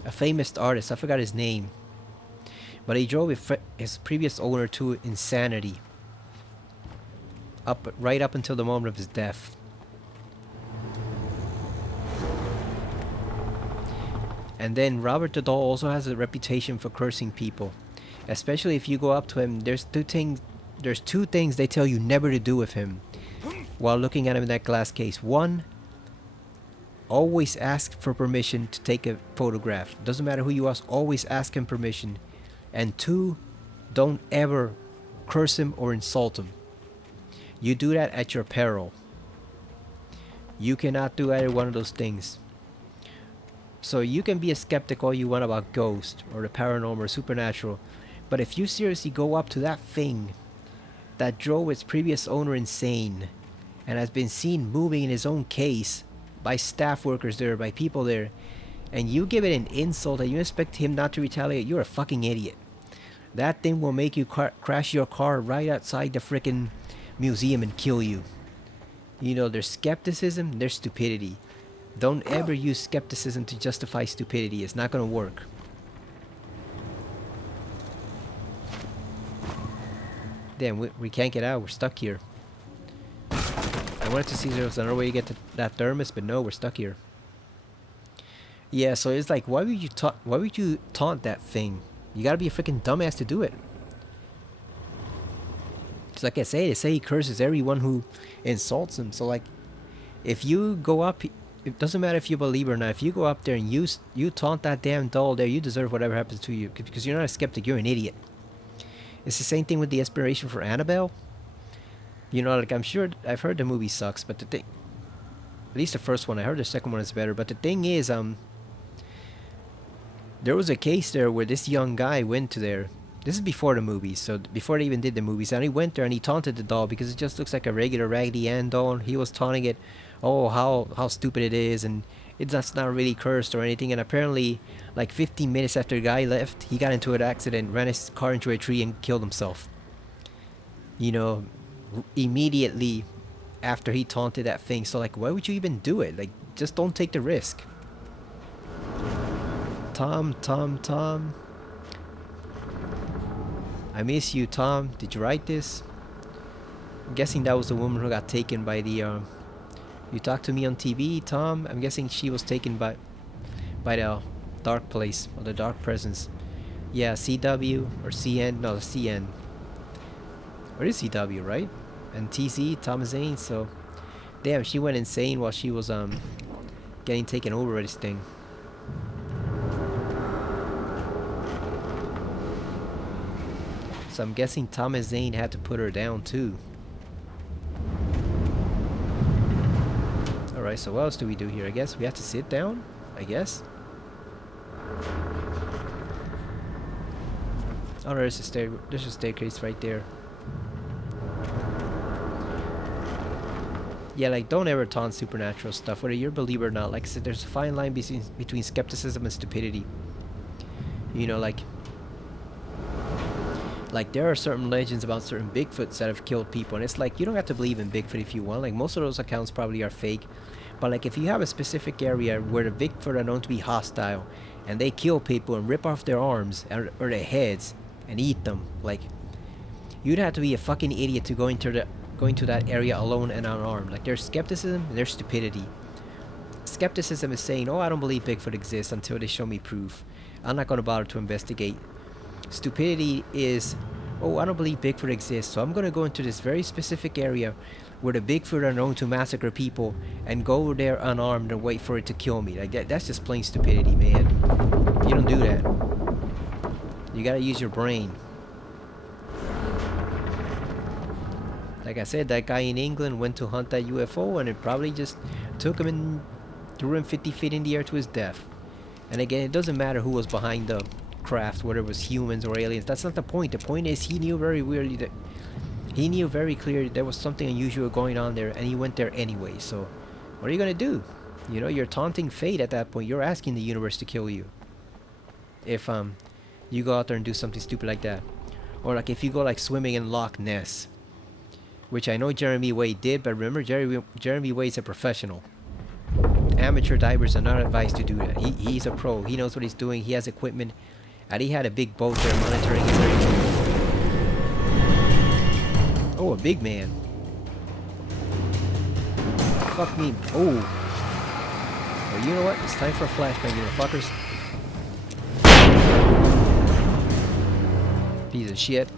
a famous artist, I forgot his name, but he drove his previous owner to insanity, right up until the moment of his death. And then Robert the Doll also has a reputation for cursing people, especially if you go up to him. There's two things they tell you never to do with him while looking at him in that glass case. One, always ask for permission to take a photograph. Doesn't matter who you ask, always ask him permission. And two, don't ever curse him or insult him. You do that at your peril. You cannot do either one of those things. So you can be a skeptic all you want about ghosts or the paranormal or supernatural, but if you seriously go up to that thing that drove its previous owner insane and has been seen moving in his own case by staff workers there, by people there, and you give it an insult and you expect him not to retaliate, you're a fucking idiot. That thing will make you crash your car right outside the frickin' museum and kill you. You know, there's skepticism, there's stupidity. Don't ever use skepticism to justify stupidity. It's not gonna work. Damn, we can't get out. We're stuck here. I wanted to see if there was another way to get to that thermos, but no, we're stuck here. Yeah, so it's like, why would you taunt that thing? You gotta be a freaking dumbass to do it. It's like they say he curses everyone who insults him. So like, if you go up, it doesn't matter if you believe or not. If you go up there and you taunt that damn doll there, you deserve whatever happens to you, because you're not a skeptic, you're an idiot. It's the same thing with the inspiration for Annabelle. You know, like, I'm sure I've heard the movie sucks, but the thing, at least the first one, I heard the second one is better. But the thing is, there was a case there where this young guy went to there. This is before the movies, so before they even did the movies, and he went there and he taunted the doll because it just looks like a regular Raggedy Ann doll. He was taunting it, oh, how stupid it is, and that's not really cursed or anything. And apparently, like 15 minutes after the guy left, he got into an accident, ran his car into a tree, and killed himself. You know, immediately after he taunted that thing. So like, why would you even do it? Like, just don't take the risk. Tom. I miss you, Tom. Did you write this? I'm guessing that was the woman who got taken by the you talked to me on TV, Tom. I'm guessing she was taken by the dark place, or the dark presence. Yeah, CW or CN. No, CN. Or is CW, right? And TZ, Thomas Zane. So damn, she went insane while she was getting taken over by this thing. So I'm guessing Thomas Zane had to put her down too. Alright, so what else do we do here? I guess we have to sit down? I guess? Oh, there's a staircase right there. Yeah, like, don't ever taunt supernatural stuff, whether you're a believer or not. Like I said, there's a fine line between skepticism and stupidity. You know, like there are certain legends about certain Bigfoots that have killed people, and it's like, you don't have to believe in Bigfoot if you want. Like, most of those accounts probably are fake, but like, if you have a specific area where the Bigfoot are known to be hostile and they kill people and rip off their arms or their heads and eat them, like, you'd have to be a fucking idiot to go into that area alone and unarmed. Like, there's skepticism and there's stupidity. Skepticism is saying, oh, I don't believe Bigfoot exists until they show me proof. I'm not going to bother to investigate. Stupidity is, oh, I don't believe Bigfoot exists, so I'm going to go into this very specific area where the Bigfoot are known to massacre people and go there unarmed and wait for it to kill me. Like, that's just plain stupidity, man. You don't do that. You gotta use your brain. Like I said, that guy in England went to hunt that UFO, and it probably just took him and threw him 50 feet in the air to his death. And again, it doesn't matter who was behind the craft, whether it was humans or aliens. That's not the point. The point is he knew very weirdly that he knew very clearly there was something unusual going on there, and he went there anyway. So what are you gonna do? You know, you're taunting fate at that point. You're asking the universe to kill you if you go out there and do something stupid like that. Or like if you go like swimming in Loch Ness, which I know Jeremy Wade did, but remember, Jeremy Wade's a professional. Amateur divers are not advised to do that. He's a pro. He knows what he's doing. He has equipment, and he had a big boat there monitoring his area. Oh, a big man. Fuck me. Oh. Well, you know what? It's time for a flashbang, you fuckers. Piece of shit.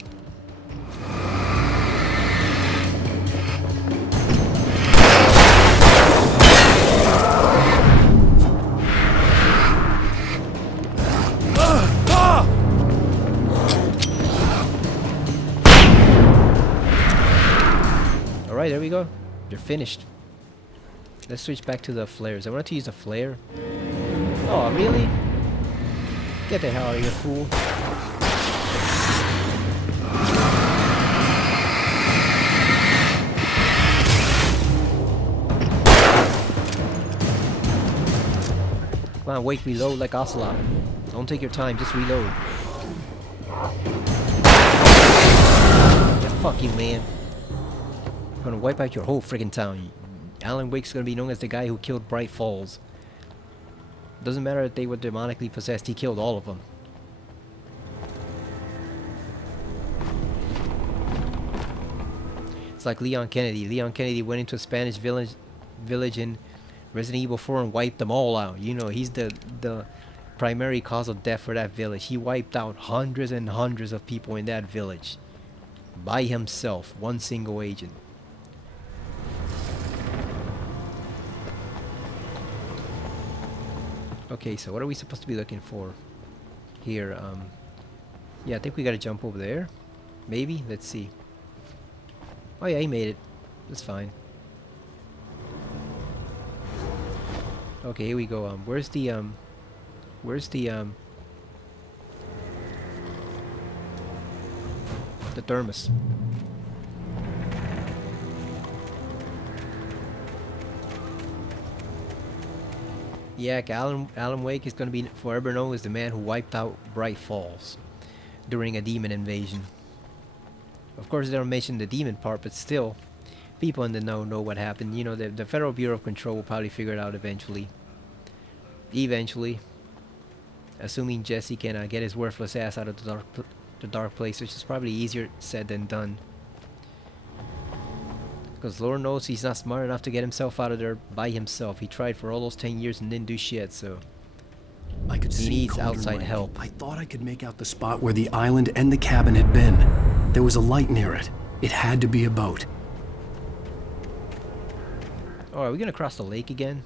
Alright, there we go. You're finished. Let's switch back to the flares. I wanted to use a flare. Oh, really? Get the hell out of here, fool. Come on, wait, reload like Ocelot. Don't take your time, just reload. Yeah, fuck you, man. I'm gonna wipe out your whole friggin' town. Alan Wake's gonna be known as the guy who killed Bright Falls. Doesn't matter if they were demonically possessed, he killed all of them. It's like Leon Kennedy. Leon Kennedy went into a Spanish village in Resident Evil 4 and wiped them all out. You know, he's the primary cause of death for that village. He wiped out hundreds and hundreds of people in that village. By himself, one single agent. Okay, so what are we supposed to be looking for here? Yeah, I think we gotta jump over there. Maybe? Let's see. Oh yeah, he made it. That's fine. Okay, here we go. Where's the thermos? Yeah, Alan Wake is going to be forever known as the man who wiped out Bright Falls during a demon invasion. Of course, they don't mention the demon part, but still, people in the know what happened. You know, the Federal Bureau of Control will probably figure it out eventually. Eventually. Assuming Jesse can get his worthless ass out of the dark place, which is probably easier said than done. Because Lord knows he's not smart enough to get himself out of there by himself. He tried for all those 10 years and didn't do shit, so I could he see needs Cauldron outside Lake. help. I thought I could make out the spot where the island and the cabin had been. There was a light near it. It had to be a boat. Oh, are we gonna cross the lake again?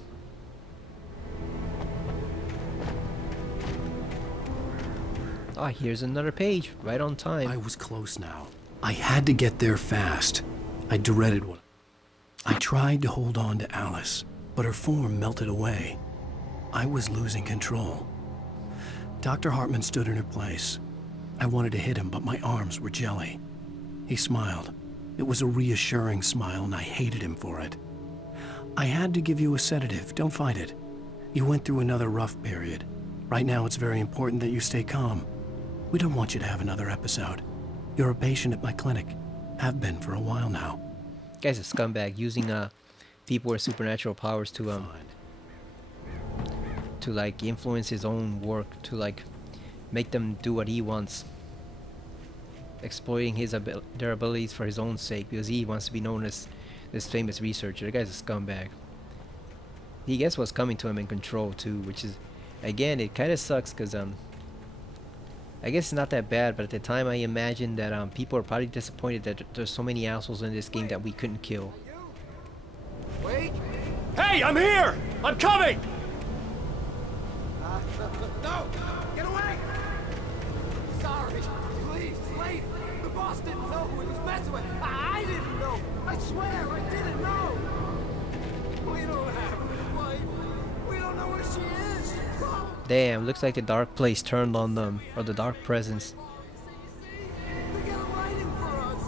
Ah, here's another page. Right on time. I was close now. I had to get there fast. I dreaded what. I tried to hold on to Alice, but her form melted away. I was losing control. Dr. Hartman stood in her place. I wanted to hit him, but my arms were jelly. He smiled. It was a reassuring smile, and I hated him for it. I had to give you a sedative. Don't fight it. You went through another rough period. Right now, it's very important that you stay calm. We don't want you to have another episode. You're a patient at my clinic. Have been for a while now. Guy's a scumbag using people with supernatural powers to like influence his own work, to like make them do what he wants, exploiting their abilities for his own sake because he wants to be known as this famous researcher. The guy's a scumbag. He gets what's coming to him in Control too, which is, again, it kind of sucks because I guess it's not that bad, but at the time I imagined that people are probably disappointed that there's so many assholes in this game that we couldn't kill. Wait! Hey, I'm here! I'm coming! No! Get away! Sorry. Please, late. The boss didn't know who he was messing with. I didn't know. Damn, looks like the dark place turned on them, or the dark presence. They got a lighting for us.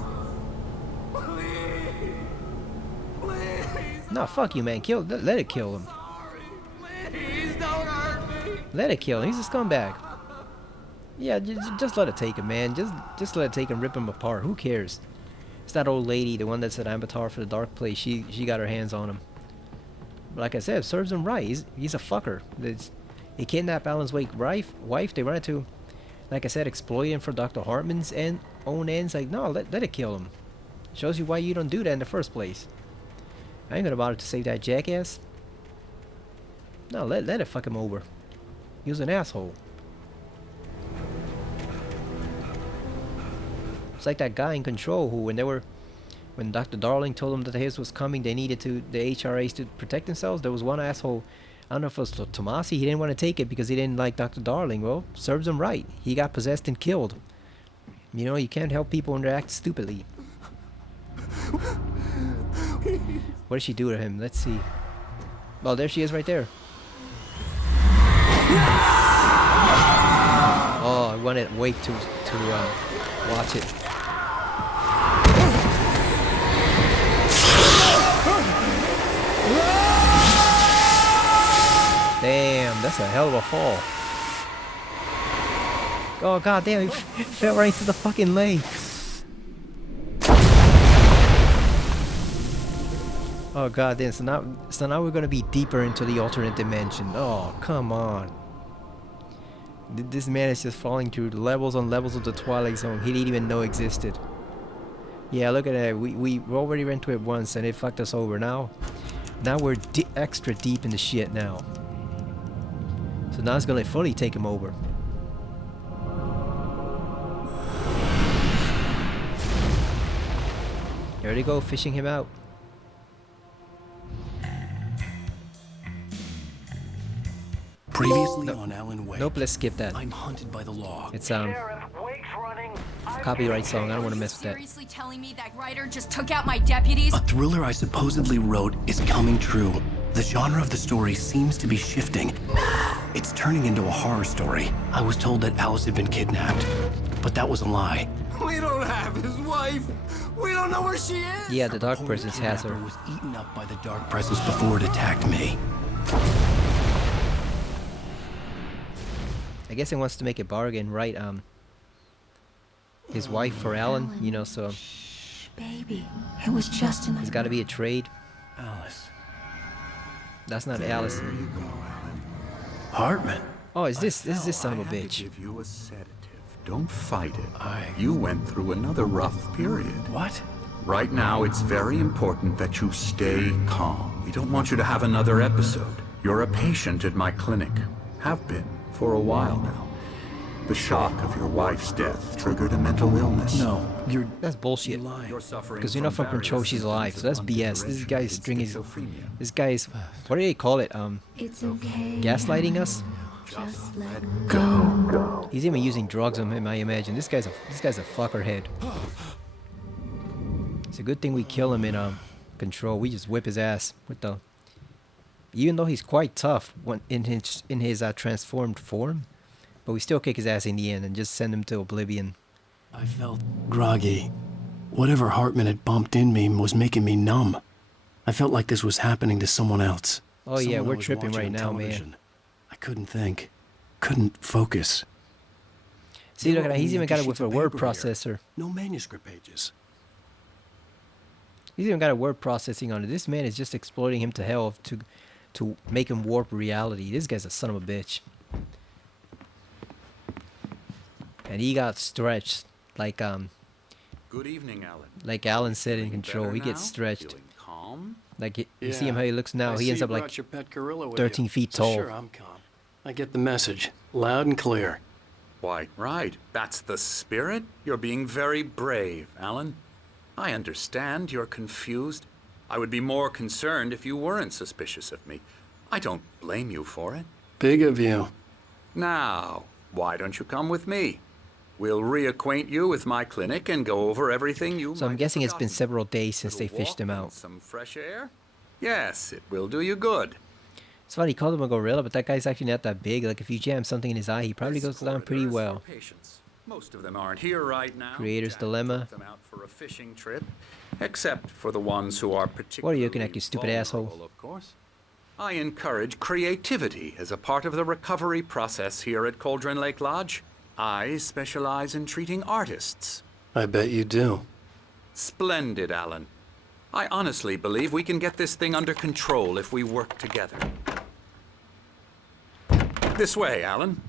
Please. No, fuck you, man. Let it kill him. Sorry. Please don't hurt me. Let it kill him. He's a scumbag. Yeah, just let it take him, man. Just let it take him, rip him apart. Who cares? It's that old lady, the one that's an avatar for the dark place. She got her hands on him. But like I said, serves him right. He's a fucker. He kidnapped Alan's wife. They wanted to, like I said, exploit him for Dr. Hartman's own ends. Like, no, let it kill him. Shows you why you don't do that in the first place. I ain't gonna bother to save that jackass. No, let it fuck him over. He was an asshole. It's like that guy in Control who, when Dr. Darling told them that his was coming, they needed the HRAs to protect themselves. There was one asshole, I don't know if it was Tomasi, he didn't want to take it because he didn't like Dr. Darling. Well, serves him right. He got possessed and killed. You know, you can't help people when they act stupidly. What did she do to him? Let's see. Well, there she is right there. Oh, I wanted to wait to watch it. Damn, that's a hell of a fall. Oh god damn, he fell right into the fucking lake. Oh god damn, so now we're gonna be deeper into the alternate dimension. Oh, come on. This man is just falling through levels on levels of the Twilight Zone he didn't even know existed. Yeah, look at that. We already went to it once and it fucked us over. Now we're extra deep in the shit now. So now it's gonna fully take him over. There they go, fishing him out. Previously on Alan Wake. Nope, let's skip that. I'm hunted by the law. It's copyright song. I don't want to mess with that. Seriously telling me that writer just took out my deputies? A thriller I supposedly wrote is coming true. The genre of the story seems to be shifting. It's turning into a horror story. I was told that Alice had been kidnapped, but that was a lie. We don't have his wife. We don't know where she is. Yeah, the dark Poor presence has her. kidnapper was eaten up by the dark presence before it attacked me. I guess he wants to make a bargain, right? His wife for Alan, you know, so Baby, it was just an there's got to be a trade. Alice. That's not Alice. Hartman. Oh, is this son of a I had to bitch? give you a sedative. Don't fight it. You went through another rough period. What? Right now, it's very important that you stay calm. We don't want you to have another episode. You're a patient at my clinic. Have been for a while now. The shock of your wife's death triggered a mental illness. No, you're That's bullshit. lying. You're suffering Because you know from Control various she's alive, so that's symptoms of BS. This guy's stringing. schizophrenia. This guy's. What do they call it? It's okay. Gaslighting us. Just let go. He's even using drugs on him, I imagine. This guy's a fuckerhead. It's a good thing we kill him in Control. We just whip his ass with the. Even though he's quite tough when in his transformed form, but we still kick his ass in the end and just send him to oblivion. I felt groggy. Whatever Hartman had bumped in me was making me numb. I felt like this was happening to someone else. Oh yeah, Someone I we're was tripping watching right on now, man. television. I couldn't think. Couldn't focus. See, They look were at that. He's only even got it sheets with a of word paper here. processor. No manuscript pages. He's even got a word processing on it. This man is just exploiting him to hell to make him warp reality. This guy's a son of a bitch. And he got stretched like Good evening, Alan. like Alan said in Feeling Control. better He gets now? stretched. Feeling calm? Like you see him how he looks now. He ends up like your pet gorilla with 13 you. feet So tall. Sure, I'm calm. I get the message, loud and clear. Quite right. That's the spirit. You're being very brave, Alan. I understand you're confused. I would be more concerned if you weren't suspicious of me. I don't blame you for it. Big of you. Now, why don't you come with me? We'll reacquaint you with my clinic and go over everything you So I'm might guessing have it's been forgotten. several days since they Little fished him walk and out. Some fresh air? Yes, it will do you good. It's funny, he called him a gorilla, but that guy's actually not that big. Like, if you jam something in his eye, he probably This goes down pretty corridor is well. for patients. Most of them aren't here right now. Creator's Jack dilemma. took them out for a fishing trip, except for the ones who are particularly looking at, you stupid asshole? vulnerable, of course. I encourage creativity as a part of the recovery process here at Cauldron Lake Lodge. I specialize in treating artists. I bet you do. Splendid, Alan. I honestly believe we can get this thing under control if we work together. This way, Alan.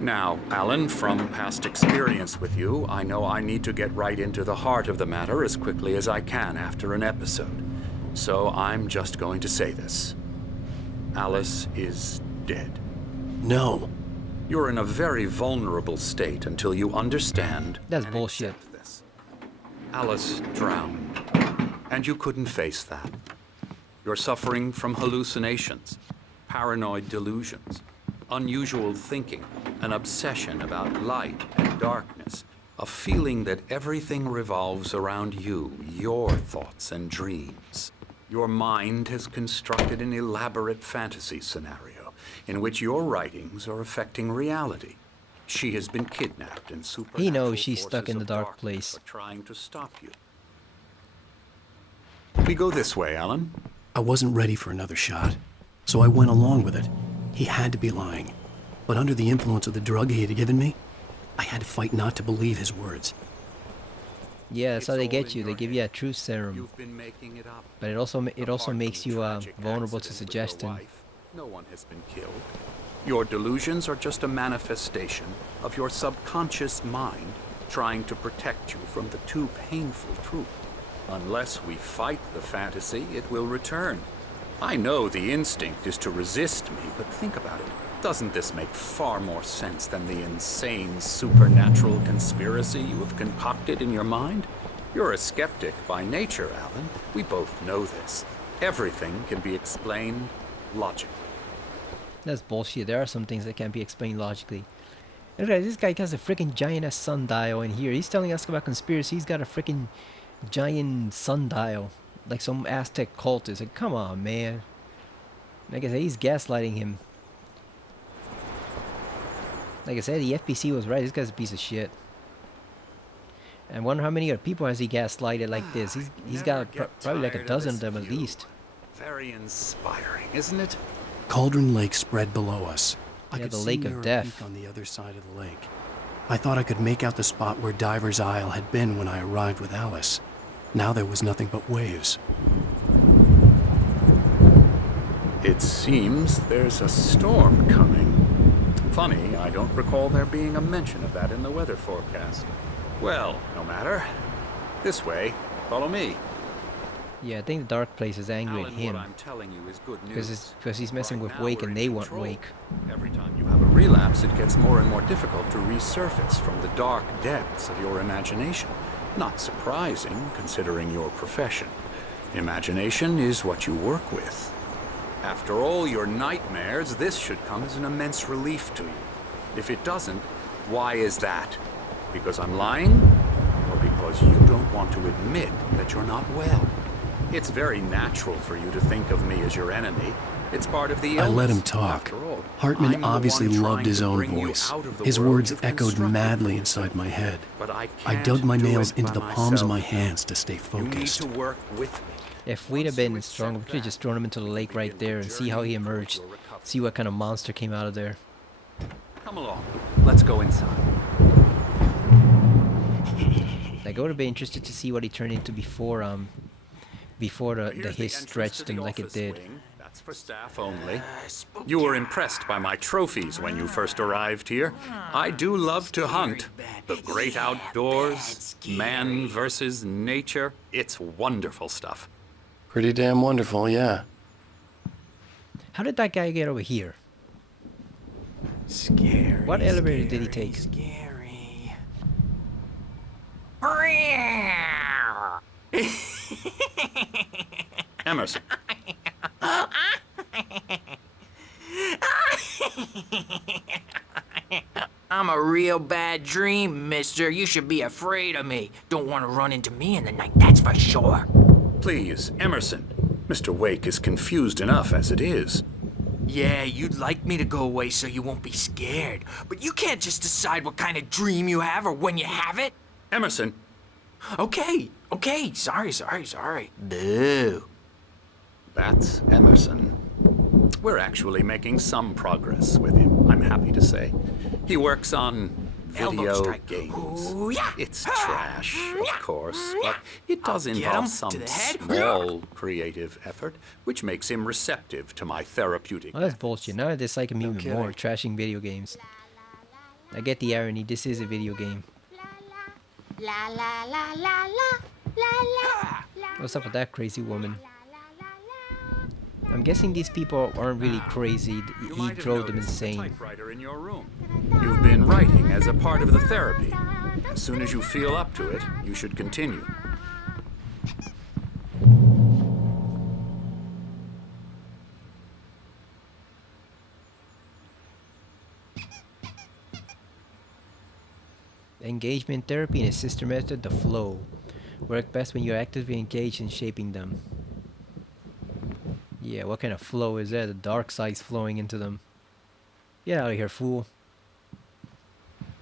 Now, Alan, from past experience with you, I know I need to get right into the heart of the matter as quickly as I can after an episode. So I'm just going to say this. Alice is dead. No. You're in a very vulnerable state until you understand. That's and bullshit. accept this. Alice drowned, and you couldn't face that. You're suffering from hallucinations, paranoid delusions, unusual thinking, an obsession about light and darkness, a feeling that everything revolves around you, your thoughts and dreams. Your mind has constructed an elaborate fantasy scenario in which your writings are affecting reality. She has been kidnapped and supernatural He knows she's stuck forces in the of dark darkness place. are trying to stop you. We go this way, Alan. I wasn't ready for another shot, so I went along with it. He had to be lying. But under the influence of the drug he had given me, I had to fight not to believe his words. Yeah, that's how It's they all get in you. They your give you a head. truth serum, You've been making it up. but it also Apart from makes the you tragic vulnerable to accident with your suggestion. wife, no one has been killed. Your delusions are just a manifestation of your subconscious mind trying to protect you from the too painful truth. Unless we fight the fantasy, it will return. I know the instinct is to resist me, but think about it. Doesn't this make far more sense than the insane supernatural conspiracy you have concocted in your mind? You're a skeptic by nature, Alan. We both know this. Everything can be explained logically. That's bullshit. There are some things that can't be explained logically. And guys, this guy has a freaking giant ass sundial in here. He's telling us about conspiracy. He's got a freaking giant sundial, like some Aztec cultist. Like, come on, man. Like I said, he's gaslighting him. Like I said, the FBC was right. This guy's a piece of shit. I wonder how many other people has he gaslighted like this. He's got probably like a dozen of them at least. Very inspiring, isn't it? Cauldron Lake spread below us. I Yeah, could the see Lake of Mirror Death. Peak on the other side of the lake. I thought I could make out the spot where Diver's Isle had been when I arrived with Alice. Now there was nothing but waves. It seems there's a storm coming. Funny, I don't recall there being a mention of that in the weather forecast. Well, no matter. This way. Follow me. Yeah, I think the dark place is angry Alan, at him. what I'm telling you is good news. Because he's messing Right with now Wake we're and in they want control. Wake. Every time you have a relapse, it gets more and more difficult to resurface from the dark depths of your imagination. Not surprising, considering your profession. Imagination is what you work with. After all your nightmares, this should come as an immense relief to you. If it doesn't, why is that? Because I'm lying? Or because you don't want to admit that you're not well? It's very natural for you to think of me as your enemy. It's part of the illness. I let him talk. After all, Hartman I'm the obviously one loved trying his to own bring you voice. out of the His world words you've echoed constructed madly for inside yourself. my head. But I I can't dug my do nails it into by the palms of my myself. hands to stay You need focused. to work with me. If we'd have Once you been strong, we accept could have just thrown him into the lake right begin the there and see how he journey emerged. towards your recovery. See what kind of monster came out of there. Come along. Let's go inside. Like, I would have been interested to see what he turned into before the Here's his entrance stretched to him the like it office did. wing. That's for staff only. You were impressed by my trophies when you first arrived here. I do love to hunt. The great outdoors, man versus nature. It's wonderful stuff. Pretty damn wonderful, yeah. How did that guy get over here? Scary. What elevator did he take? Scary. Emerson. I'm a real bad dream, mister. You should be afraid of me. Don't want to run into me in the night, that's for sure. Please, Emerson. Mr. Wake is confused enough as it is. Yeah, you'd like me to go away so you won't be scared. But you can't just decide what kind of dream you have or when you have it. Emerson, Okay. Sorry. Boo. that's Emerson. We're actually making some progress with him, I'm happy to say. He works on Elbow video strike. games. Ooh, yeah. It's trash, of course, but it does I'll get involve him some to the head. small creative effort, which makes him receptive to my therapeutic. Oh, that's bullshit. Now I dislike him even more, trashing video games. I get the irony. This is a video game. La la la la la la la. What's up with that crazy woman? I'm guessing these people aren't really crazy. You He might have drove them noticed the insane. typewriter in your room. You've been writing as a part of the therapy. As soon as you feel up to it, you should continue. Engagement therapy and its sister method, the flow. Work best when you're actively engaged in shaping them. Yeah, what kind of flow is that? The dark side's flowing into them. Get out of here, fool.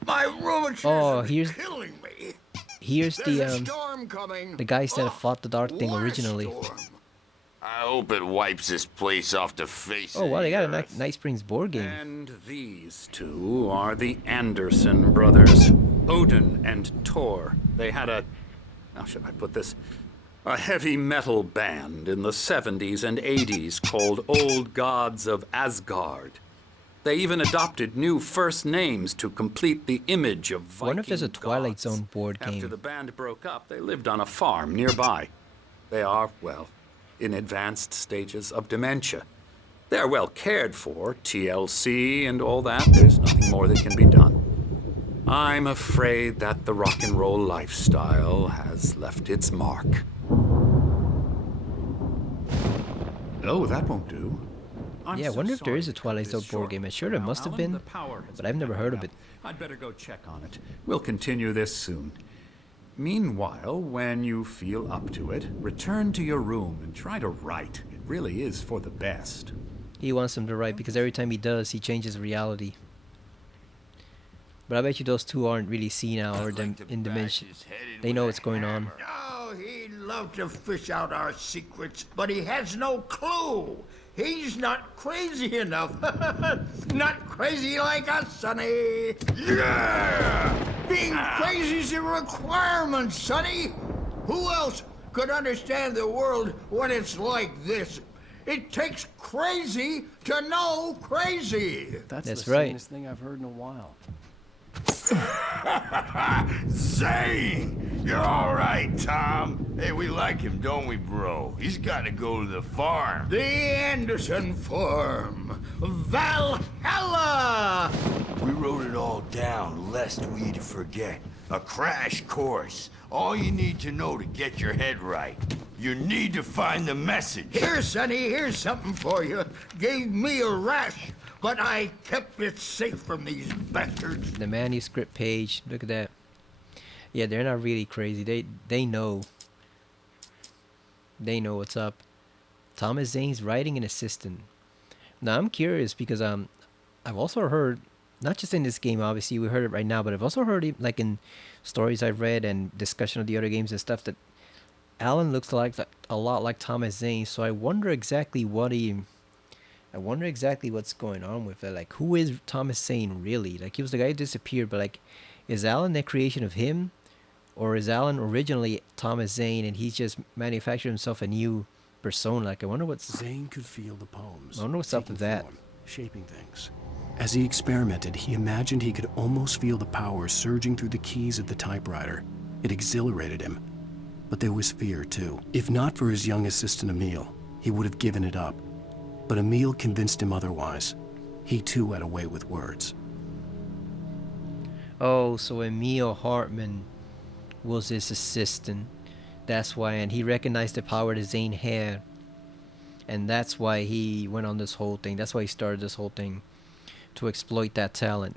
My rheumatism Oh, is here's killing me. here's There's a the storm coming. the guys that Oh, fought the dark thing what a originally. storm. I hope it wipes this place off the face Oh of wow, they got a the earth. Night Springs board game. And these two are the Anderson brothers, Odin and Tor. They had a, how should I put this? A heavy metal band in the 70s and 80s called Old Gods of Asgard. They even adopted new first names to complete the image of Viking I wonder if there's a Twilight gods. Zone board After game. the band broke up, they lived on a farm nearby. They are, well, in advanced stages of dementia. They're well cared for, TLC and all that. There's nothing more that can be done. I'm afraid that the rock and roll lifestyle has left its mark. Oh, that won't do. Yeah, I wonder if there is a Twilight Zone board game. I'm sure there must have been, but I've never heard of it. I'd better go check on it. We'll continue this soon. Meanwhile, when you feel up to it, return to your room and try to write. It really is for the best. He wants him to write because every time he does, he changes reality. But I bet you those two aren't really senile or in dementia. They know what's going on. Oh, he'd love to fish out our secrets, but he has no clue. He's not crazy enough. Not crazy like us, Sonny. Yeah! Being crazy's a requirement, Sonny. Who else could understand the world when it's like this? It takes crazy to know crazy. That's the right. sanest thing I've heard in a while. Zane! You're all right, Tom. Hey, we like him, don't we, bro? He's got to go to the farm. The Anderson Farm. Valhalla! We wrote it all down, lest we'd forget. A crash course. All you need to know to get your head right. You need to find the message. Here, Sonny, here's something for you. Gave me a rash, but I kept it safe from these bastards. The manuscript page. Look at that. Yeah, they're not really crazy. They know. They know what's up. Thomas Zane's writing an assistant. Now I'm curious because I've also heard, not just in this game, obviously we heard it right now, but I've also heard it like in stories I've read and discussion of the other games and stuff that Alan looks like a lot like Thomas Zane. So I wonder exactly what's going on with it. Like, who is Thomas Zane really? Like, he was the guy who disappeared, but like, is Alan the creation of him? Or is Alan originally Thomas Zane and he's just manufactured himself a new persona? Like, I wonder what's... Zane could feel the poems. I wonder what's up taking with that. form, shaping things. As he experimented, he imagined he could almost feel the power surging through the keys of the typewriter. It exhilarated him. But there was fear, too. If not for his young assistant Emil, he would have given it up. But Emil convinced him otherwise. He, too, had a way with words. Oh, so Emil Hartman was his assistant. That's why, and he recognized the power that Zane had. And that's why he went on this whole thing. That's why he started this whole thing. To exploit that talent.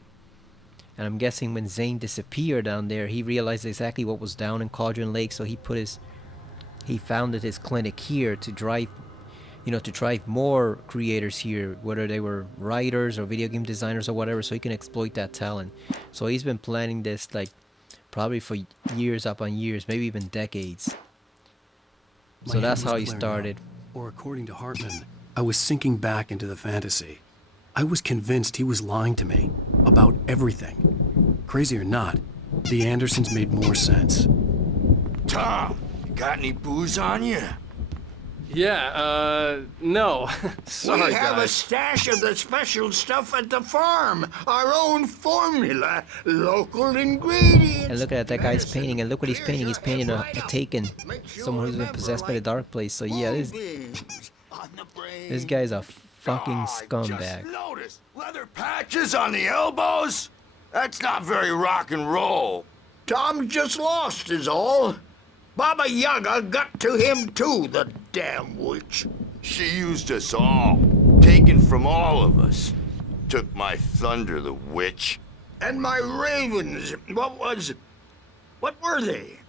And I'm guessing when Zane disappeared down there, he realized exactly what was down in Cauldron Lake, so he founded his clinic here to drive, to drive more creators here, whether they were writers or video game designers or whatever, so he can exploit that talent. So he's been planning this like probably for years upon years, maybe even decades. My So head that's was how he clearing started. up. Or according to Hartman, I was sinking back into the fantasy. I was convinced he was lying to me about everything. Crazy or not, the Andersons made more sense. Tom, you got any booze on you? Yeah, no. Sorry, we have a guys. stash of the special stuff at the farm. Our own formula, local ingredients. And look at that guy's medicine, painting, and look what he's painting. He's painting a right up. Taken, Makes you someone who's been remember, possessed by the like dark place. So yeah, moonbeams on the brain. this guy's a fucking I scumbag. just noticed leather patches on the elbows. That's not very rock and roll. Tom just lost is all. Baba Yaga got to him too, the damn witch. She used us all, taken from all of us. Took my thunder, the witch. And my ravens, what were they?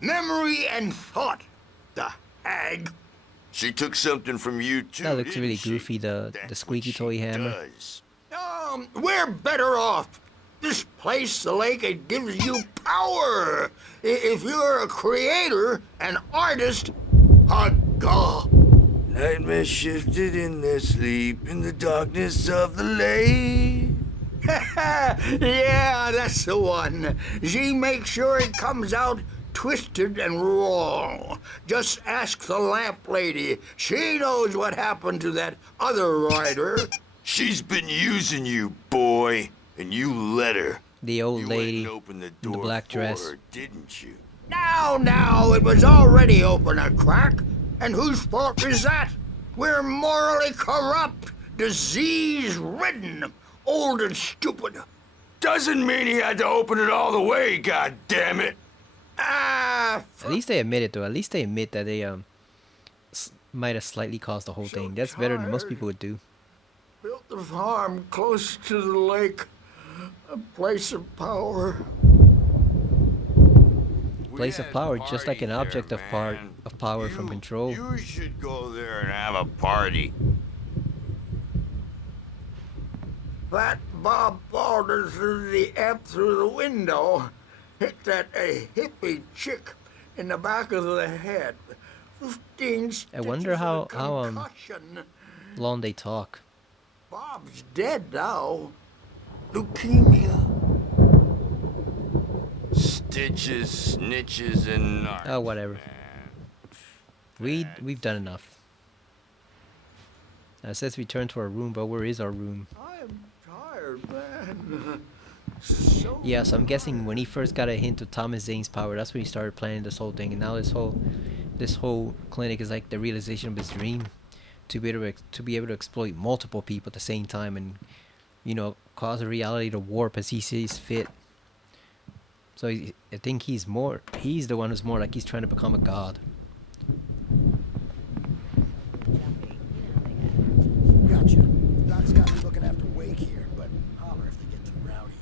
Memory and thought, the hag. She took something from you too. That looks didn't really she? goofy, the That's squeaky what toy she hammer. does. We're better off. This place, the lake, it gives you power. If you're a creator, an artist, a god. Nightmare shifted in their sleep in the darkness of the lake. Yeah, that's the one. She makes sure it comes out twisted and wrong. Just ask the lamp lady. She knows what happened to that other writer. She's been using you, boy, and you let her. The old You lady went and opened the in the door black for dress. her, didn't you? Now, it was already open a crack. And whose fault is that? We're morally corrupt, disease-ridden, old and stupid. Doesn't mean he had to open it all the way, God damn it. Ah, At least they admit it, though. At least they admit that they might have slightly caused the whole thing. That's better than most people would do. built the farm close to the lake, a place of power. Place of power, just like an object of power from control. You should go there and have a party. That Bob Balder threw the amp through the window, hit that hippie chick in the back of the head. 15 stitches I wonder how of concussion. long they talk. Bob's dead now. Leukemia. Stitches, snitches, and narc. Oh, whatever. We've done enough. Now it says return to our room, but where is our room? I'm tired, man. So Yeah, so I'm guessing when he first got a hint of Thomas Zane's power, that's when he started planning this whole thing. And now this whole clinic is like the realization of his dream, to be able to exploit multiple people at the same time, and cause the reality to warp as he sees fit. So I think he's the one who's more like he's trying to become a god. Gotcha. Doc's got me looking after Wake here, but holler if they get too rowdy.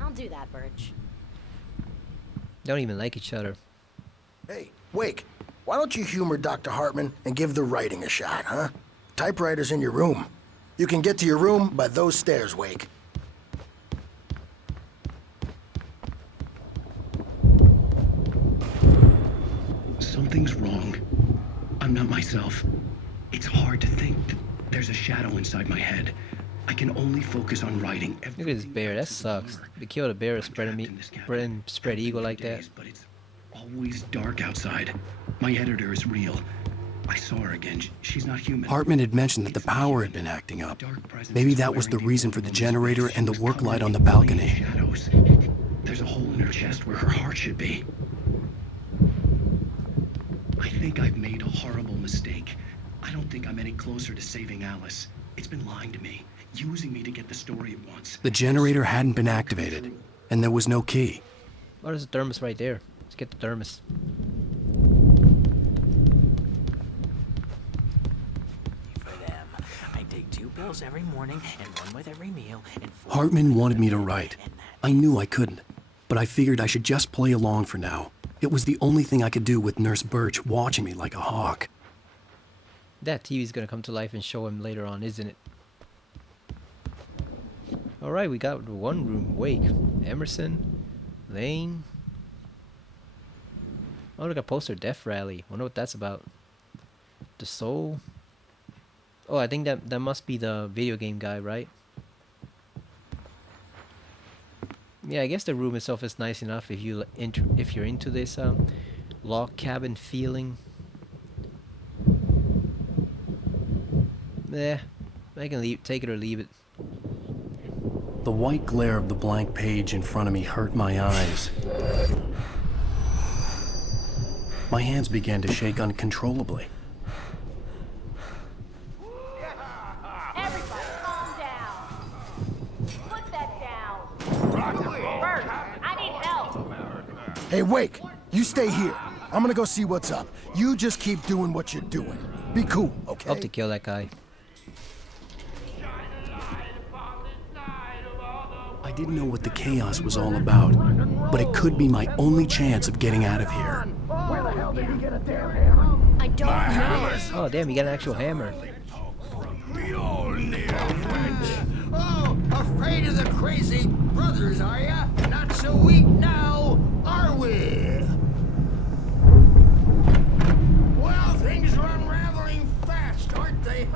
I'll do that, Birch. They don't even like each other. Hey, Wake, why don't you humor Dr. Hartman and give the writing a shot, huh? Typewriter's in your room. You can get to your room by those stairs, Wake. Something's wrong. I'm not myself. It's hard to think. There's a shadow inside my head. I can only focus on writing. Look at this bear. That sucks. They killed a bear and spread eagle like that. But it's always dark outside. My editor is real. I saw her again. She's not human. Hartman had mentioned that the power had been acting up. Maybe that was the reason for the generator and the work light on the balcony. Shadows. There's a hole in her chest where her heart should be. I think I've made a horrible mistake. I don't think I'm any closer to saving Alice. It's been lying to me, using me to get the story it wants. The generator hadn't been activated, and there was no key. Oh, there's a thermos right there. Let's get the thermos. For them, I take 2 pills every morning and 1 with every meal. And 4 Hartman wanted me to write. I knew I couldn't, but I figured I should just play along for now. It was the only thing I could do with Nurse Birch watching me like a hawk. That TV's gonna come to life and show him later on, isn't it? Alright, we got one room. Wake. Emerson. Lane. Oh, look, a poster. Death Rally. Wonder what that's about. The Soul. Oh, I think that must be the video game guy, right? Yeah, I guess the room itself is nice enough if you're into this log cabin feeling. I can take it or leave it. The white glare of the blank page in front of me hurt my eyes. My hands began to shake uncontrollably. Everybody, calm down. Put that down. Bert, I need help. Hey, Wake, you stay here. I'm gonna go see what's up. You just keep doing what you're doing. Be cool, okay? Hope to kill that guy. I didn't know what the chaos was all about, but it could be my only chance of getting out of here. Where the hell did he get a damn hammer? I don't know. Oh, damn, you got an actual hammer. Oh, afraid of the crazy brothers, are ya? Not so weak now, are we? Well, things are unraveling fast, aren't they?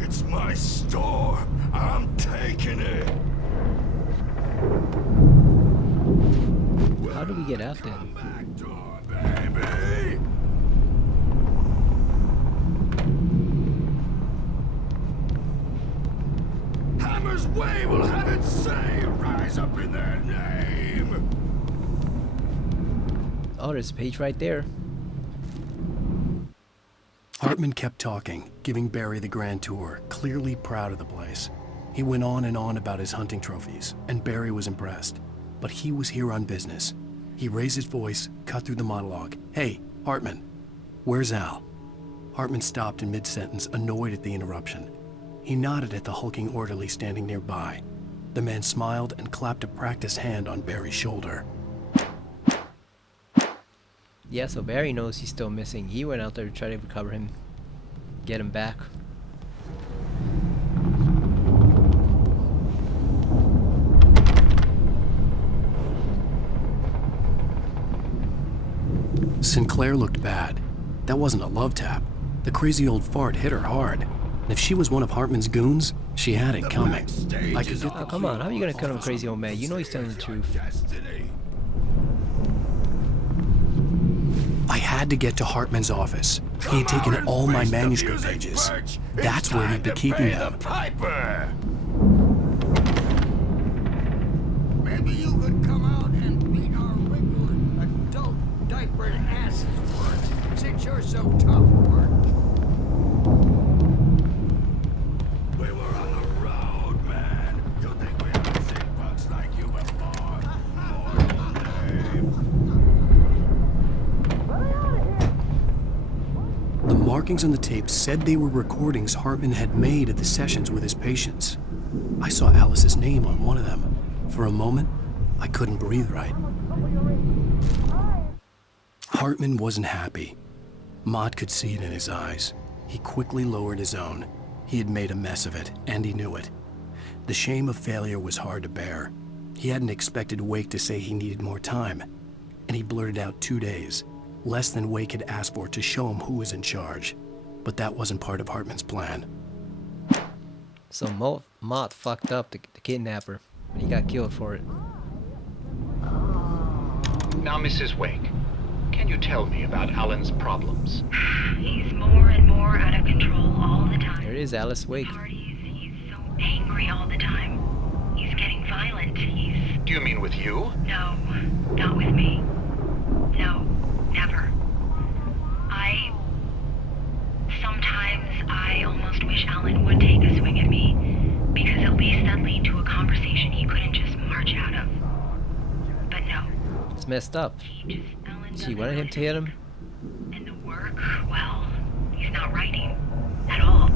It's my store. I'm taking it. How do we get out then? Back door, baby. Hammer's Way will have it say, rise up in their name. Oh, there's a page right there. Hartman kept talking, giving Barry the grand tour, clearly proud of the place. He went on and on about his hunting trophies, and Barry was impressed. But he was here on business. He raised his voice, cut through the monologue. Hey, Hartman, where's Al? Hartman stopped in mid-sentence, annoyed at the interruption. He nodded at the hulking orderly standing nearby. The man smiled and clapped a practiced hand on Barry's shoulder. Yeah, so Barry knows he's still missing. He went out there to try to recover him. Get him back. Sinclair looked bad. That wasn't a love tap. The crazy old fart hit her hard. And if she was one of Hartman's goons, she had it coming. I could get Oh, come on. How are you gonna cut him crazy old man? You know he's telling the truth. I had to get to Hartman's office. He had taken all my manuscript pages. That's where he'd been keeping them. Maybe you could come out and beat our wrinkled adult diapered asses first, since you're so tough, Bert. We were on the road, man. You think we haven't seen punks like you before? The markings on the tape said they were recordings Hartman had made at the sessions with his patients. I saw Alice's name on one of them. For a moment, I couldn't breathe right. Hartman wasn't happy. Maude could see it in his eyes. He quickly lowered his own. He had made a mess of it, and he knew it. The shame of failure was hard to bear. He hadn't expected Wake to say he needed more time, and he blurted out 2 days, less than Wake had asked for, to show him who was in charge. But that wasn't part of Hartman's plan. So Mott fucked up the kidnapper, and he got killed for it. Now, Mrs. Wake, can you tell me about Alan's problems? He's more and more out of control all the time. There it is, Alice Wake. He's so angry all the time. He's getting violent. Do you mean with you? No, not with me. No, never. Sometimes I almost wish Alan would take a swing at me, because at least that'd lead to a conversation he couldn't just march out of. But no. It's messed up. She wanted him to hit him. And the work, well, he's not writing at all.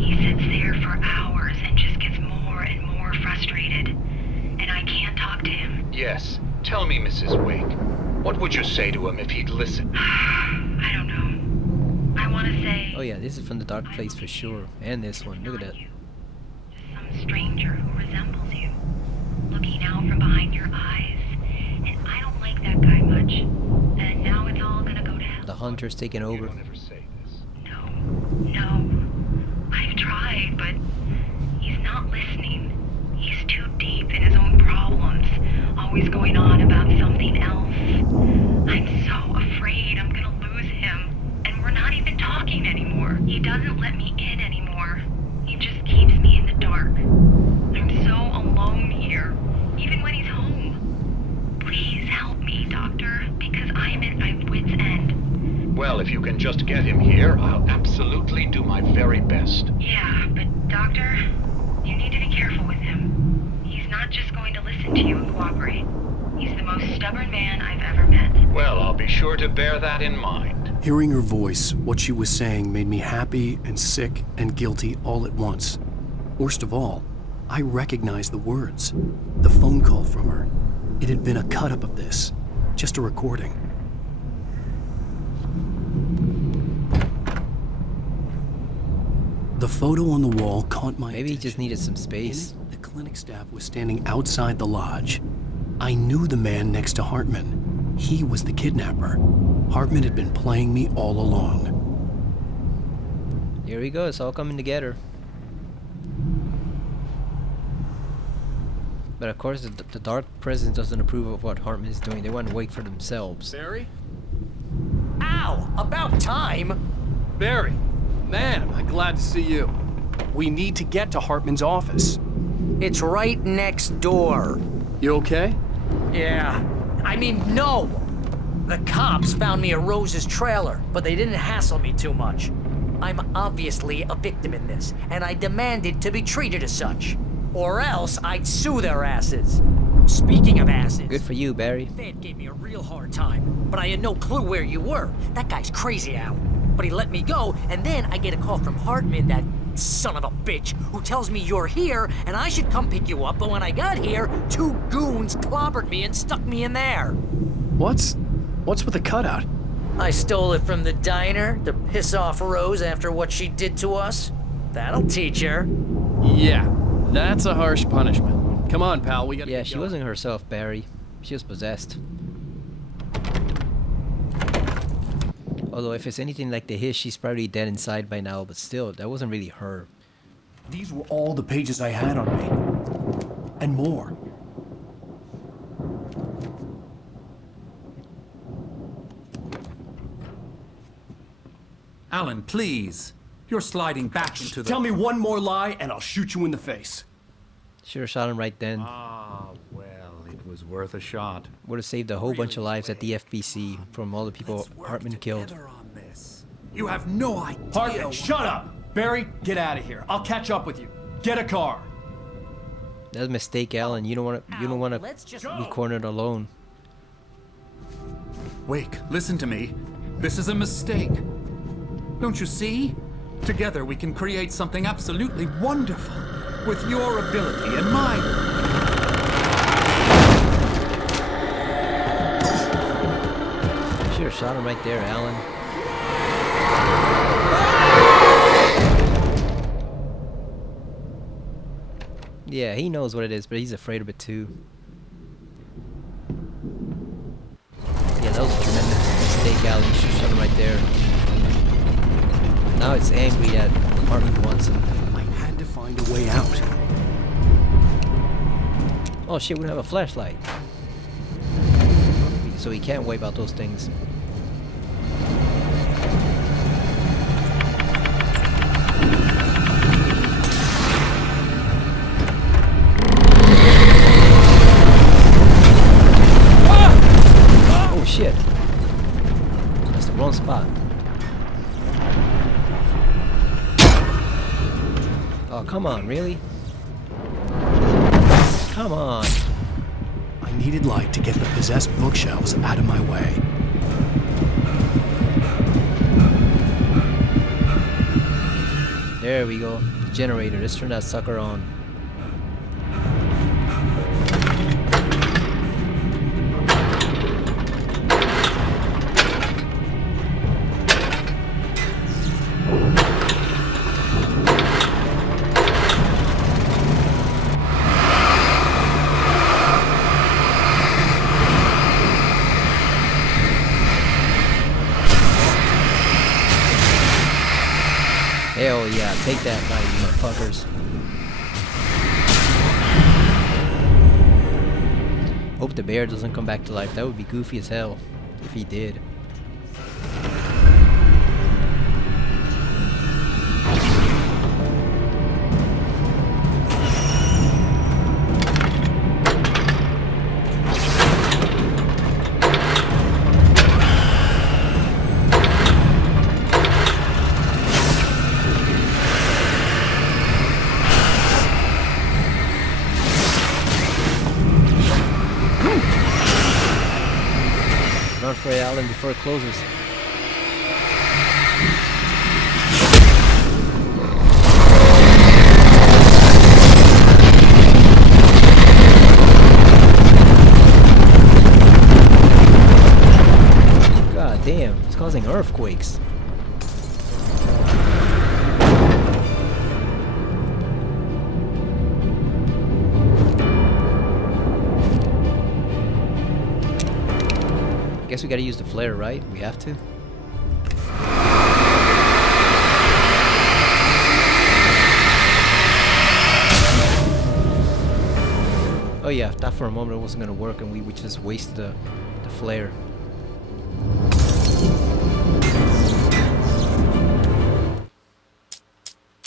He sits there for hours and just gets more and more frustrated. And I can't talk to him. Yes. Tell me, Mrs. Wake. What would you say to him if he'd listen? I don't know. I want to say... Oh yeah, this is from the Dark Place for sure. And this one, look at that. Some stranger who resembles you. Looking out from behind your eyes. And I don't like that guy much. And now it's all gonna go to hell. The hunter's taking over. No. I've tried, but he's not listening. He's too deep in his own problems. Always going on about something else. I'm so afraid I'm gonna lose him. And we're not even talking anymore. He doesn't let me in anymore. He just keeps me in the dark. I'm so alone here, even when he's home. Please help me, Doctor, because I'm at my wit's end. Well, if you can just get him here, I'll absolutely do my very best. Yeah, but Doctor, you need to be careful with him. He's not just going to listen to you and cooperate. He's the most stubborn man I've ever met. Well, I'll be sure to bear that in mind. Hearing her voice, what she was saying made me happy and sick and guilty all at once. Worst of all, I recognized the words. The phone call from her. It had been a cut-up of this. Just a recording. The photo on the wall caught my Maybe he just needed some space. The clinic staff was standing outside the lodge. I knew the man next to Hartman. He was the kidnapper. Hartman had been playing me all along. Here we go, it's all coming together. But of course, the Dark Presence doesn't approve of what Hartman is doing. They want to wait for themselves. Barry? Ow! About time! Barry! Man, I'm glad to see you. We need to get to Hartman's office. It's right next door. You okay? Yeah. I mean, no! The cops found me at Rose's trailer, but they didn't hassle me too much. I'm obviously a victim in this, and I demanded to be treated as such. Or else I'd sue their asses. Speaking of asses... Good for you, Barry. Fed gave me a real hard time, but I had no clue where you were. That guy's crazy, Al. But he let me go, and then I get a call from Hartman, that son of a bitch, who tells me you're here, and I should come pick you up, but when I got here, 2 goons clobbered me and stuck me in there. What's with the cutout? I stole it from the diner to piss off Rose after what she did to us. That'll teach her. Yeah, that's a harsh punishment. Come on, pal, we gotta Yeah, get she going. wasn't herself, Barry. She was possessed. Although if it's anything like the Hiss, she's probably dead inside by now, but still, that wasn't really her. These were all the pages I had on me. And more. Alan, please. You're sliding back into the... Tell me one more lie and I'll shoot you in the face. Should have shot him right then. Ah, well, it was worth a shot. Would have saved a whole bunch of lives at the FBC from all the people Hartman killed. You have no idea. Hartman, shut up! Barry, get out of here. I'll catch up with you. Get a car. That's a mistake, Alan. You don't want to be cornered alone. Wake, listen to me. This is a mistake. Don't you see? Together we can create something absolutely wonderful. With your ability and mine. Should have shot him right there, Alan. Yeah, he knows what it is, but he's afraid of it too. Yeah, that was a tremendous mistake, Alan. You should have shot him right there. Now it's angry that Hartman wants him. I had to find a way out. Oh shit, we don't have a flashlight. So he can't wipe out those things. Oh shit. That's the wrong spot. Oh, come on, really? Come on. I needed light to get the possessed bookshelves out of my way. There we go. Generator. Let's turn that sucker on. Hell yeah, take that, my motherfuckers. Hope the bear doesn't come back to life. That would be goofy as hell if he did. Run for it, Alan, before it closes. God damn, it's causing earthquakes. Guess we gotta use the flare, right? We have to. Oh yeah, thought for a moment it wasn't gonna work and we just wasted the flare.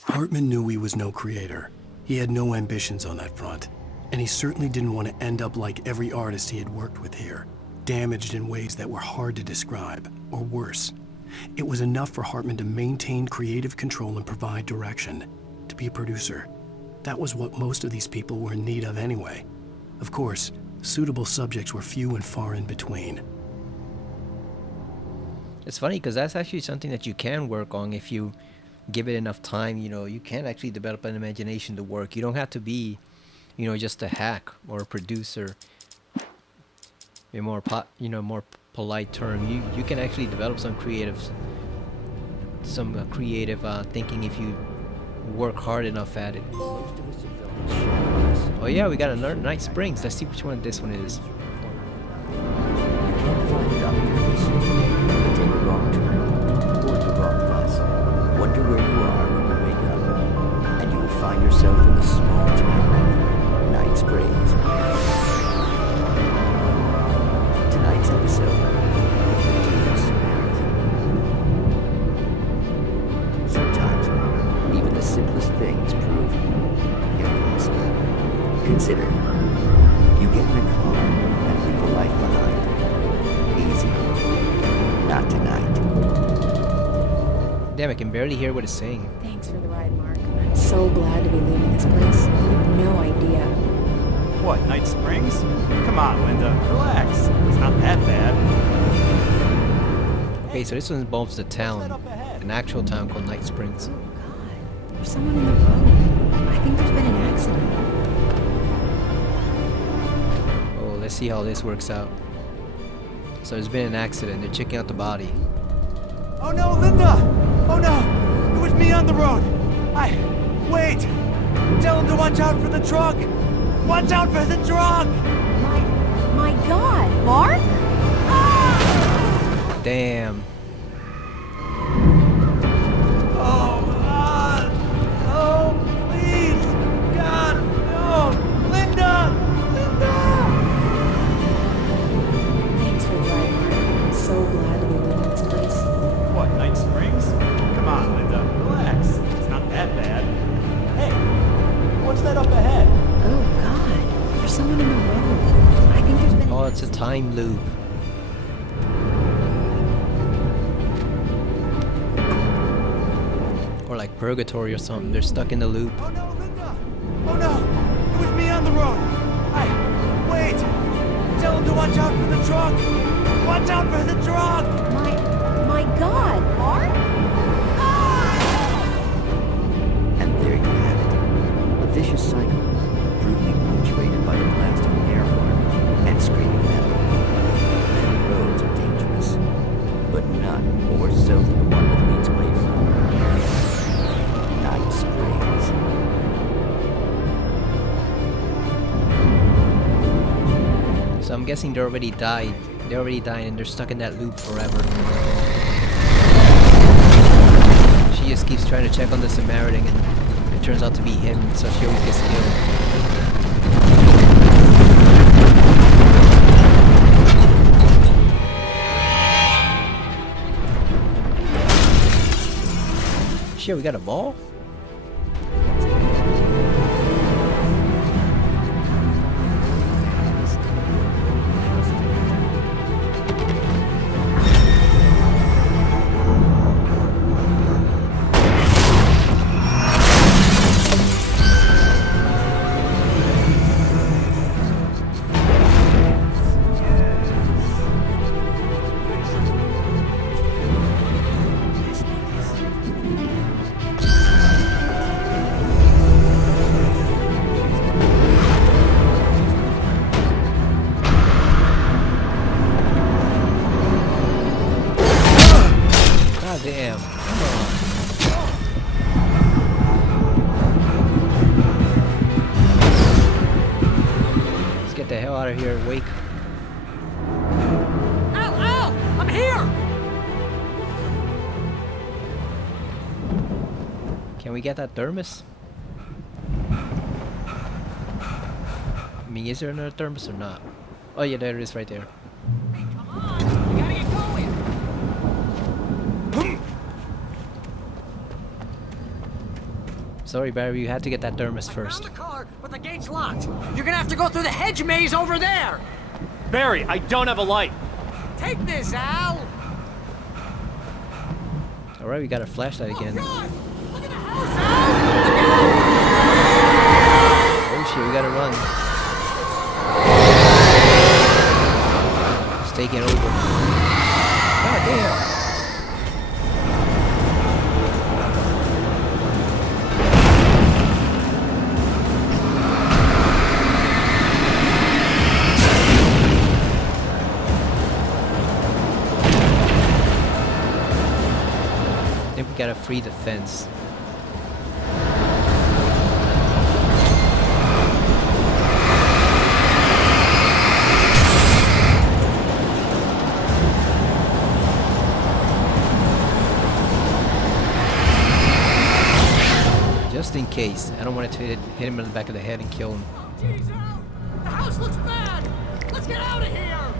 Hartman knew he was no creator. He had no ambitions on that front. And he certainly didn't want to end up like every artist he had worked with here, damaged in ways that were hard to describe, or worse. It was enough for Hartman to maintain creative control and provide direction, to be a producer. That was what most of these people were in need of anyway. Of course, suitable subjects were few and far in between. It's funny because that's actually something that you can work on if you give it enough time. You know, you can actually develop an imagination to work. You don't have to be, you know, just a hack or a producer. A more more polite term. You can actually develop some creative thinking if you work hard enough at it. Oh yeah, we got another Night Springs. Let's see which one this one is. You can't find it obvious. You take a wrong turn, board the wrong bus, wonder where you are when you wake up, and you will find yourself in the small town of Night Springs. Tonight's episode, sometimes even the simplest things prove impossible. Consider, you get in a car and leave a life behind. Easy. Not tonight. Damn, I can barely hear what it's saying. Thanks for the ride, Mark. I'm so glad to be leaving this place. You have no idea. What, Night Springs? Come on, Linda. Relax. It's not that bad. Okay, so this one involves the town. An actual town called Night Springs. Oh, God. There's someone in the road. I think there's been an accident. Oh, let's see how this works out. So there's been an accident. They're checking out the body. Oh no, Linda! Oh no! It was me on the road! Wait! Tell him to watch out for the truck! Watch out for the truck! My God, Mark? Ah! Damn. Oh, please! God, no! Linda! Thanks for the ride, Mark. I'm so glad to be leaving this place. What, Night Springs? Come on, Linda. Relax. It's not that bad. Hey, what's that up ahead? Oh, God. There's someone in the road. I think there's been Oh, it's a time loop. Or like purgatory or something. They're stuck in the loop. Oh no, Linda! Oh no! It was me on the road! Wait! Tell him to watch out for the truck! Watch out for the truck! My God, Mark? Ah! I'm guessing they already died. They already died and they're stuck in that loop forever. She just keeps trying to check on the Samaritan and it turns out to be him, so she always gets killed. Shit, we got a ball? Damn, come on. Let's get the hell out of here, Wake. Al! I'm here! Can we get that thermos? I mean, is there another thermos or not? Oh yeah, there it is right there. Sorry, Barry, you had to get that thermos first. Found the car, but the gate's locked. You're gonna have to go through the hedge maze over there. Barry, I don't have a light. Take this, Al. All right, we got a flashlight again. God. Look at the house, Al. Oh shit, we gotta run. It's taking over. God damn. We gotta free the fence. Just in case. I don't want it to hit him in the back of the head and kill him. Oh, jeez, Al. The house looks bad. Let's get out of here.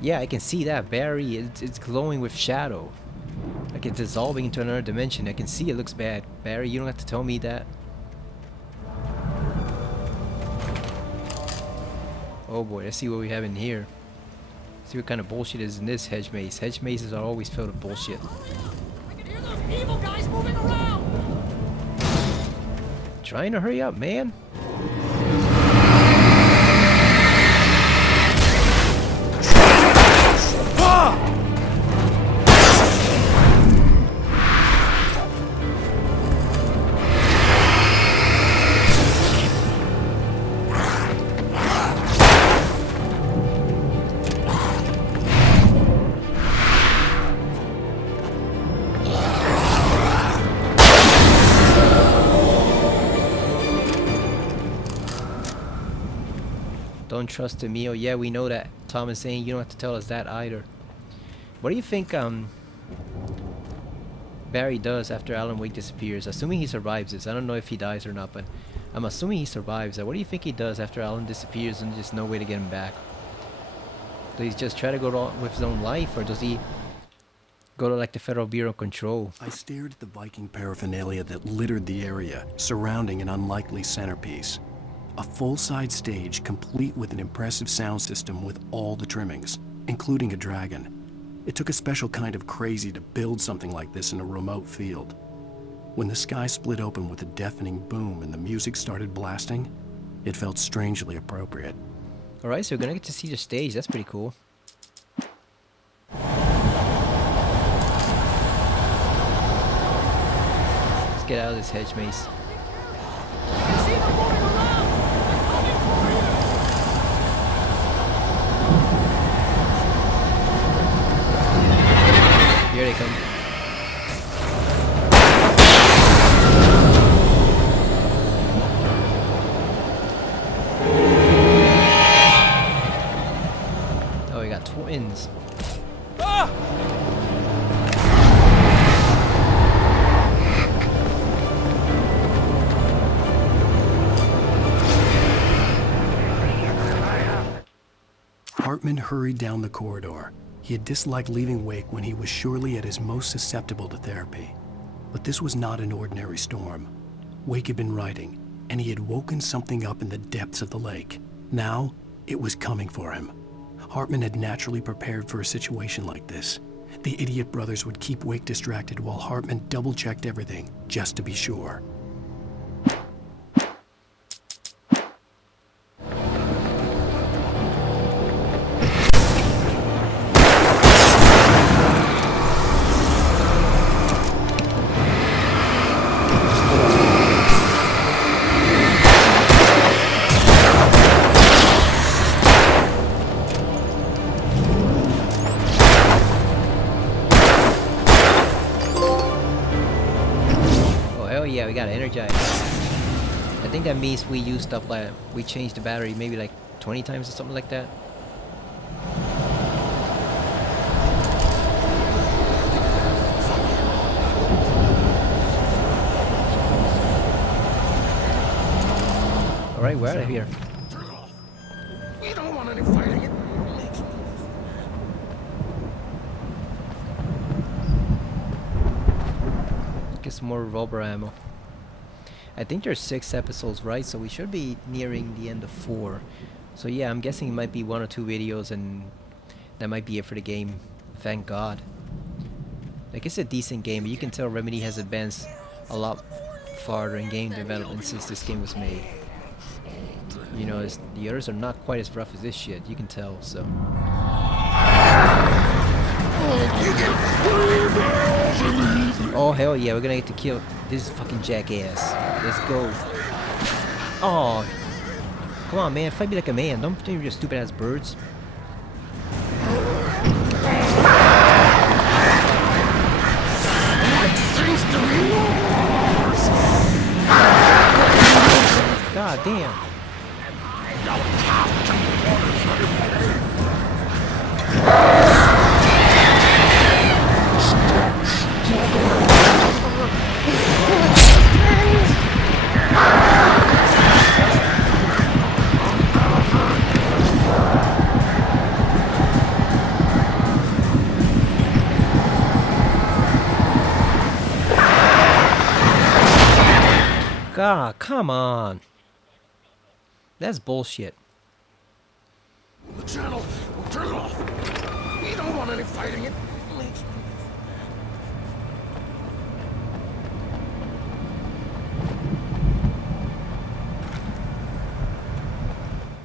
Yeah, I can see that, Barry. It's glowing with shadow. Like it's dissolving into another dimension. I can see it looks bad. Barry, you don't have to tell me that. Oh boy, let's see what we have in here. See what kind of bullshit is in this hedge maze. Hedge mazes are always filled with bullshit. I can hear those evil guys moving around. Trying to hurry up, man. Don't trust Emil. Yeah, we know that. Tom is saying you don't have to tell us that either. What do you think Barry does after Alan Wake disappears? Assuming he survives this. I don't know if he dies or not, but I'm assuming he survives. What do you think he does after Alan disappears and there's no way to get him back? Does he just try to go on with his own life, or does he go to like the Federal Bureau of Control? I stared at the Viking paraphernalia that littered the area, surrounding an unlikely centerpiece. A full-size stage complete with an impressive sound system with all the trimmings, including a dragon. It took a special kind of crazy to build something like this in a remote field. When the sky split open with a deafening boom and the music started blasting, it felt strangely appropriate. Alright, so we're gonna get to see the stage. That's pretty cool. Let's get out of this hedge maze. Here they come. wins. Hartman hurried down the corridor. He had disliked leaving Wake when he was surely at his most susceptible to therapy. But this was not an ordinary storm. Wake had been writing, and he had woken something up in the depths of the lake. Now, it was coming for him. Hartman had naturally prepared for a situation like this. The idiot brothers would keep Wake distracted while Hartman double-checked everything, just to be sure. Yeah, we got energized. I think that means we used up like we changed the battery maybe like 20 times or something like that. All right, we're out of here. We don't want any fighting. Get some more revolver ammo. I think there's 6 episodes, right? So we should be nearing the end of 4. So yeah, I'm guessing it might be 1 or 2 videos and that might be it for the game. Thank God. Like, it's a decent game, but you can tell Remedy has advanced a lot farther in game development since this game was made. You know, the others are not quite as rough as this shit, you can tell, so. Oh hell yeah, we're gonna get to kill this fucking jackass. Let's go. Oh, come on man, fight me like a man. Don't pretend you're just stupid ass birds. God damn. God, come on. That's bullshit. The channel will turn it off. We don't want any fighting. It makes me.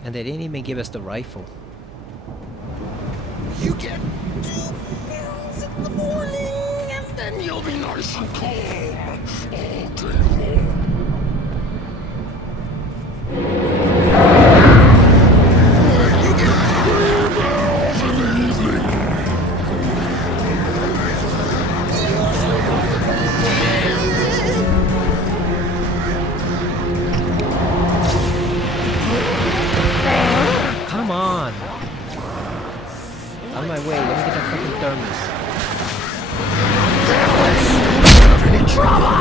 And they didn't even give us the rifle. You get 2 pills in the morning, and then you'll be nice and calm all day long. Come on. Out of my way, let me get that fucking thermos. Any trouble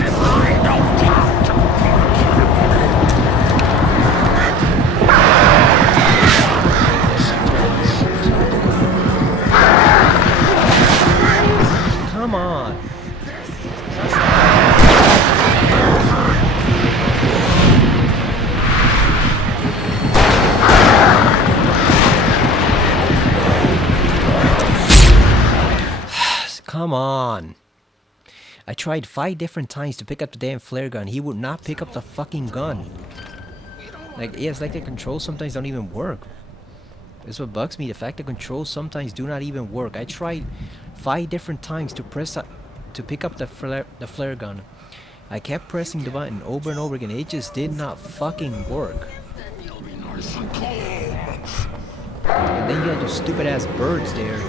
if I don't talk to Come on. Come on. I tried 5 different times to pick up the damn flare gun. He would not pick up the fucking gun. Like, yeah, it's like the controls sometimes don't even work. That's what bugs me. The fact the controls sometimes do not even work. I tried 5 different times to press to pick up the flare gun. I kept pressing the button over and over again. It just did not fucking work. And then you had those stupid ass birds there.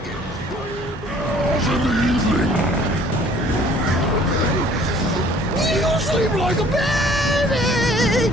You sleep like a baby!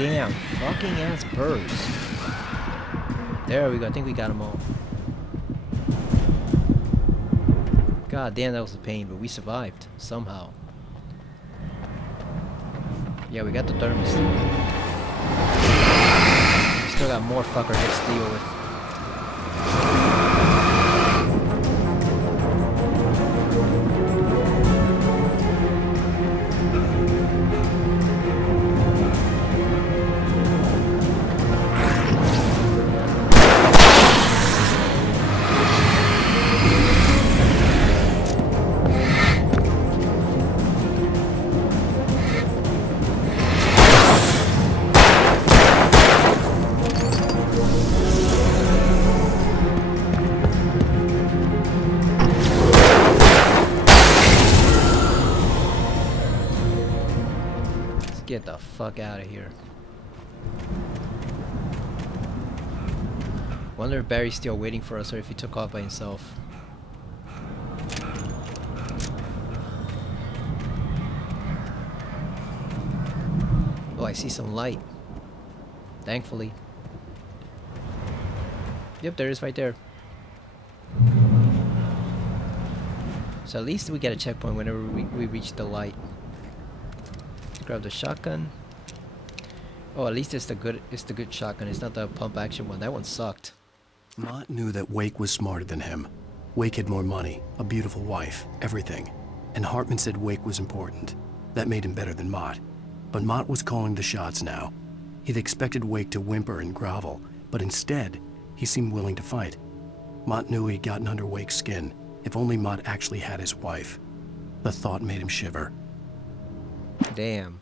Goddamn fucking ass birds. There we go. I think we got them all. God damn, that was a pain, but we survived somehow. Yeah, we got the thermos. Still got more fucker hits to deal with. Get the fuck out of here. Wonder if Barry's still waiting for us or if he took off by himself. Oh, I see some light. Thankfully. Yep, there is right there. So at least we get a checkpoint whenever we reach the light. Grab the shotgun. Oh, at least it's the good shotgun. It's not the pump action one. That one sucked. Mott knew that Wake was smarter than him. Wake had more money, a beautiful wife, everything. And Hartman said Wake was important. That made him better than Mott. But Mott was calling the shots now. He'd expected Wake to whimper and grovel, but instead, he seemed willing to fight. Mott knew he'd gotten under Wake's skin. If only Mott actually had his wife. The thought made him shiver. Damn.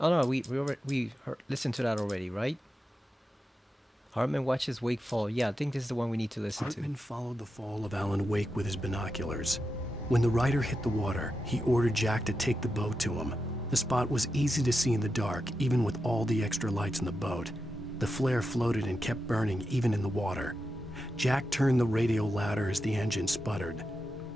Oh no, we listened to that already, right? Hartman watches Wake fall. Yeah, I think this is the one we need to listen Hartman followed the fall of Alan Wake with his binoculars. When the rider hit the water, he ordered Jack to take the boat to him. The spot was easy to see in the dark, even with all the extra lights in the boat. The flare floated and kept burning even in the water. Jack turned the radio louder as the engine sputtered.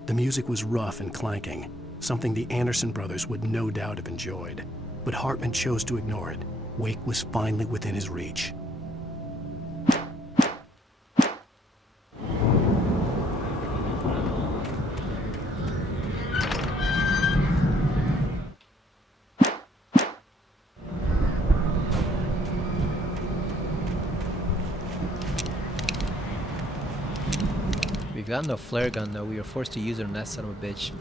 The music was rough and clanking, something the Anderson brothers would no doubt have enjoyed. But Hartman chose to ignore it. Wake was finally within his reach. We've got no flare gun though. We were forced to use it on that son of a bitch.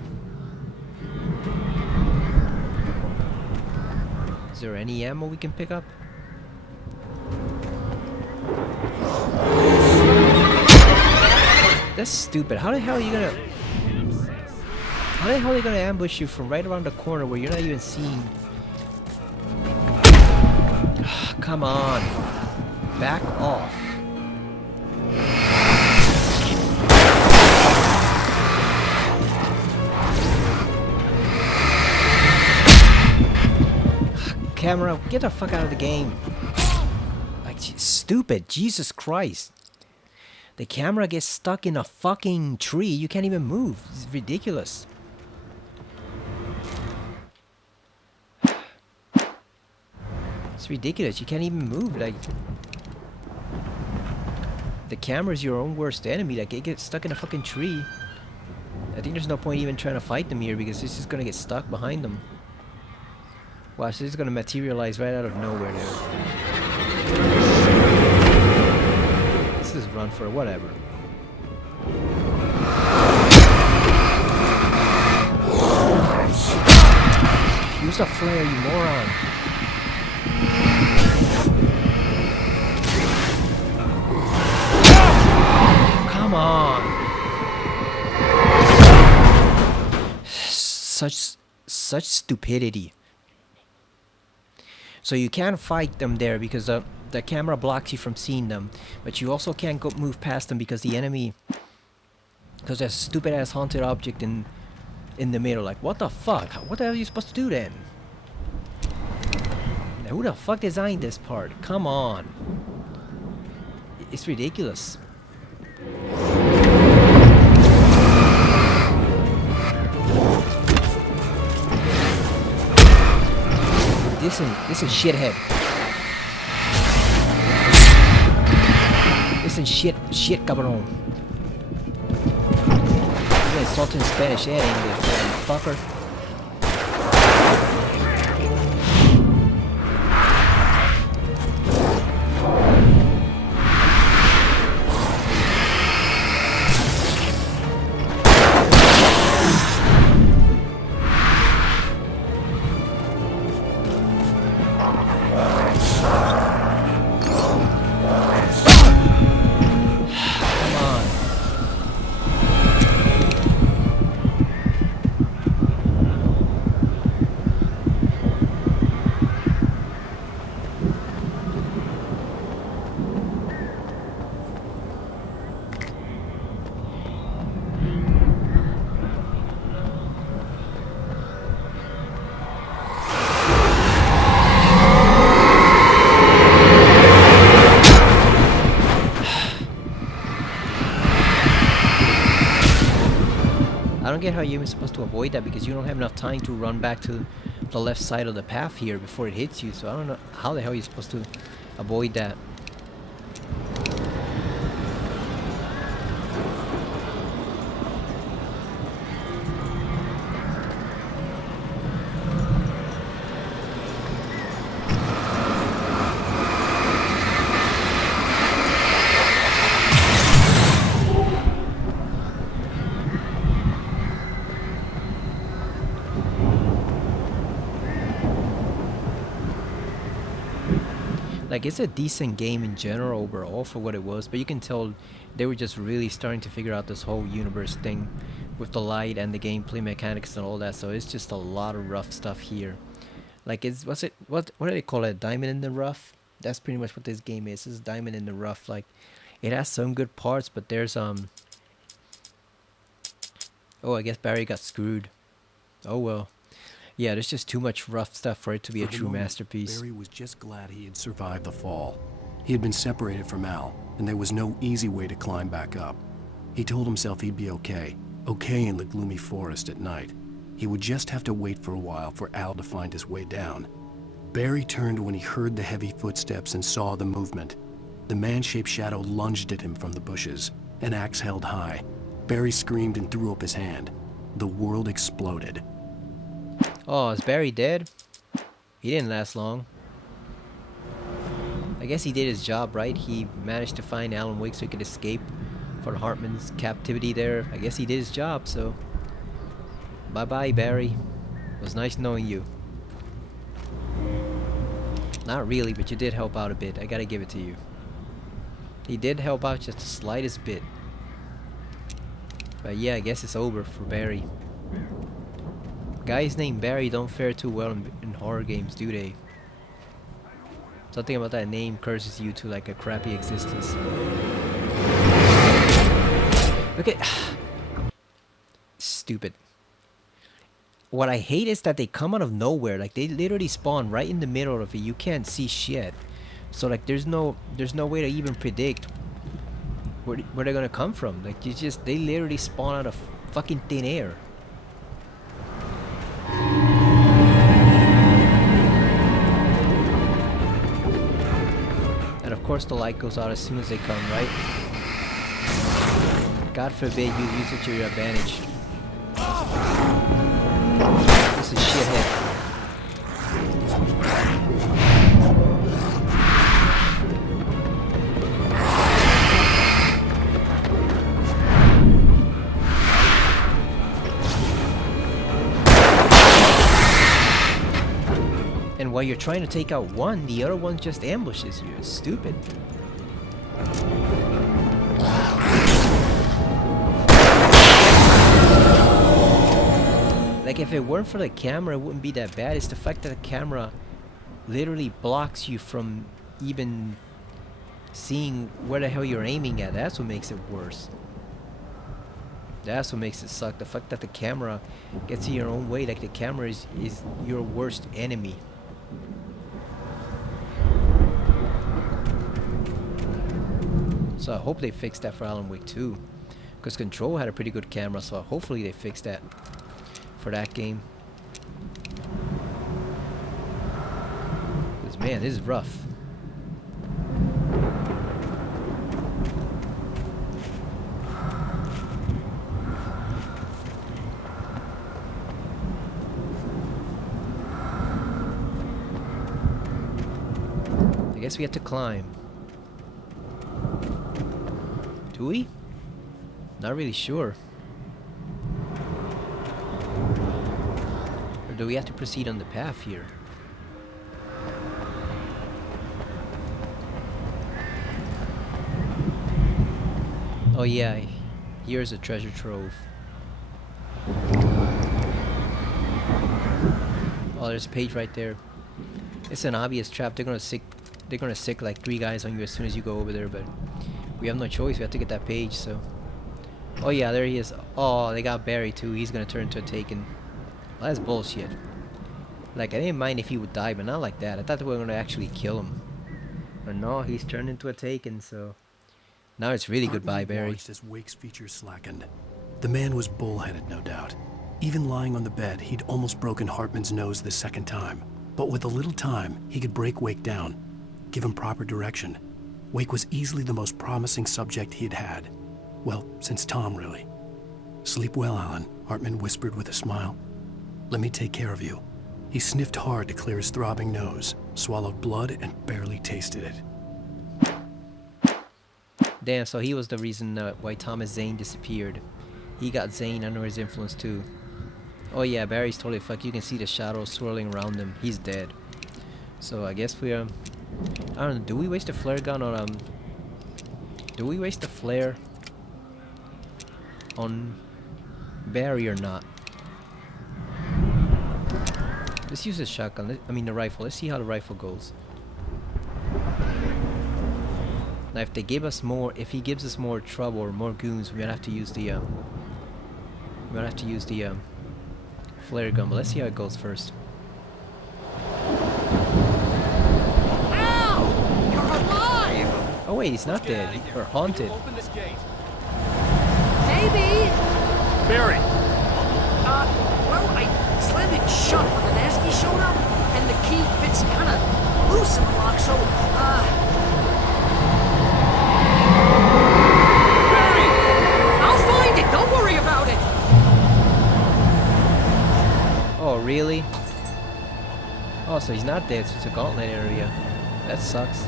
Is there any ammo we can pick up? That's stupid. How the hell are you gonna ambush you from right around the corner where you're not even seeing? Come on. Back off. Camera, get the fuck out of the game. Like, stupid. Jesus Christ. The camera gets stuck in a fucking tree. You can't even move. It's ridiculous. It's ridiculous. You can't even move. Like, the camera's your own worst enemy. Like, it gets stuck in a fucking tree. I think there's no point even trying to fight them here because it's just gonna get stuck behind them. Watch, this is gonna materialize right out of nowhere there. This is run for whatever. Use a flare, you moron. Come on. Such stupidity. So you can't fight them there because the camera blocks you from seeing them, but you also can't move past them because the enemy, because there's a stupid ass haunted object in the middle. Like, what the fuck? What the hell are you supposed to do then? Now, who the fuck designed this part? Come on, it's ridiculous. listen, shithead. Listen, shit, cabrón. You're insulting Spanish and English, fucker. I don't get how you're even supposed to avoid that because you don't have enough time to run back to the left side of the path here before it hits you. So I don't know how the hell you're supposed to avoid that. Like, it's a decent game in general overall for what it was, but you can tell they were just really starting to figure out this whole universe thing with the light and the gameplay mechanics and all that. So it's just a lot of rough stuff here. Like, what do they call it? Diamond in the rough? That's pretty much what this game is. It's diamond in the rough. Like, it has some good parts, but there's oh, I guess Barry got screwed. Oh well. Yeah, there's just too much rough stuff for it to be a true masterpiece. Barry was just glad he had survived the fall. He had been separated from Al, and there was no easy way to climb back up. He told himself he'd be okay in the gloomy forest at night. He would just have to wait for a while for Al to find his way down. Barry turned when he heard the heavy footsteps and saw the movement. The man-shaped shadow lunged at him from the bushes, an axe held high. Barry screamed and threw up his hand. The world exploded. Oh, is Barry dead? He didn't last long. I guess he did his job, right? He managed to find Alan Wake so he could escape from Hartman's captivity there. I guess he did his job, so... Bye-bye, Barry. It was nice knowing you. Not really, but you did help out a bit. I gotta give it to you. He did help out just the slightest bit. But yeah, I guess it's over for Barry. Guys named Barry don't fare too well in horror games, do they? Something about that name curses you to like a crappy existence. Okay. Stupid. What I hate is that they come out of nowhere. Like, they literally spawn right in the middle of it. You can't see shit. So like there's no way to even predict where they're gonna come from. Like, they literally spawn out of fucking thin air. And of course the light goes out as soon as they come, right? God forbid you use it to your advantage. This is shithead. And while you're trying to take out one, the other one just ambushes you. It's stupid. Like, if it weren't for the camera, it wouldn't be that bad. It's the fact that the camera literally blocks you from even seeing where the hell you're aiming at. That's what makes it worse. That's what makes it suck. The fact that the camera gets in your own way. Like, the camera is your worst enemy. So I hope they fix that for Alan Wake 2. Because Control had a pretty good camera, so hopefully they fix that for that game. Man, this is rough. I guess we have to climb. Do we? Not really sure. Or do we have to proceed on the path here? Oh yeah, here's a treasure trove. Oh, there's a page right there. It's an obvious trap. They're gonna sick like 3 guys on you as soon as you go over there, but we have no choice. We have to get that page, so. Oh yeah, there he is. Oh, they got Barry too. He's gonna turn into a Taken. Well, that's bullshit. Like, I didn't mind if he would die, but not like that. I thought we were gonna actually kill him. But no, he's turned into a Taken, so. Now it's really goodbye, Barry. As Wake's features slackened. The man was bullheaded, no doubt. Even lying on the bed, he'd almost broken Hartman's nose the second time. But with a little time, he could break Wake down, give him proper direction. Wake was easily the most promising subject he'd had. Well, since Tom, really. Sleep well, Alan, Hartman whispered with a smile. Let me take care of you. He sniffed hard to clear his throbbing nose, swallowed blood, and barely tasted it. Damn, so he was the reason why Thomas Zane disappeared. He got Zane under his influence too. Oh yeah, Barry's totally fucked. You can see the shadows swirling around him. He's dead. So I guess we I don't know, do we waste a flare gun on do we waste a flare on Barry or not? Let's use the shotgun. I mean the rifle. Let's see how the rifle goes. Now, if they give us more, if he gives us more trouble or more goons, we might have to use the flare gun. But let's see how it goes first. Ow! You're alive! Oh wait, he's not dead. Or haunted. Open this gate. Maybe. Barry. Well, I slammed it shut when the Nasty showed up, and the key fits kind of loose in the lock, so don't worry about it! Oh, really? Oh, so he's not dead, so it's a gauntlet area. That sucks.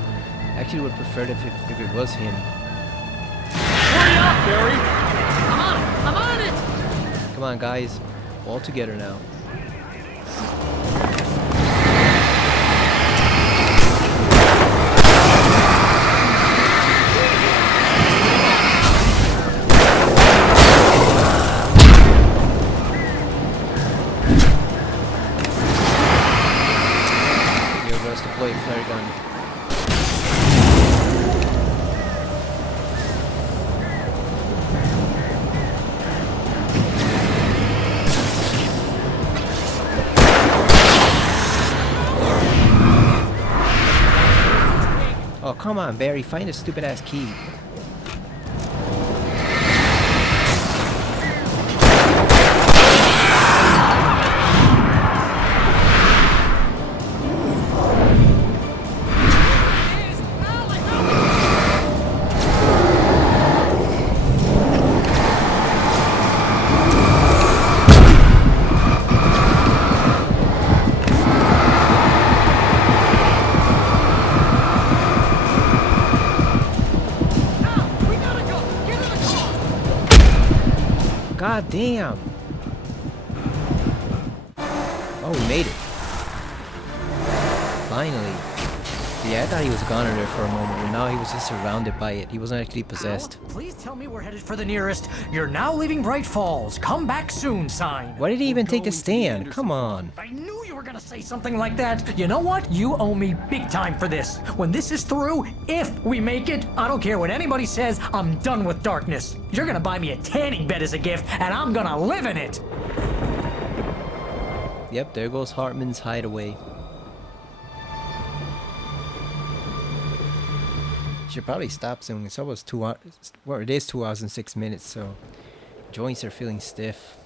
Actually would prefer it if it was him. Hurry up, Barry! I'm on it! Come on, guys. All together now. Flare gun. Oh, come on, Barry, find a stupid ass key. God damn. Oh, we made it. Finally. Yeah, I thought he was gone in there for a moment, but now he was just surrounded by it. He wasn't actually possessed. Please tell me we're headed for the nearest. You're now leaving Bright Falls. Come back soon sign. Why did he even take the stand? Come on. I knew you were gonna say something like that. You know what? You owe me big time for this. When this is through, if we make it, I don't care what anybody says, I'm done with darkness. You're gonna buy me a tanning bed as a gift, and I'm gonna live in it. Yep, there goes Hartman's hideaway. Should probably stop soon. It's almost 2 hours. Well, it is 2 hours and 6 minutes, so joints are feeling stiff.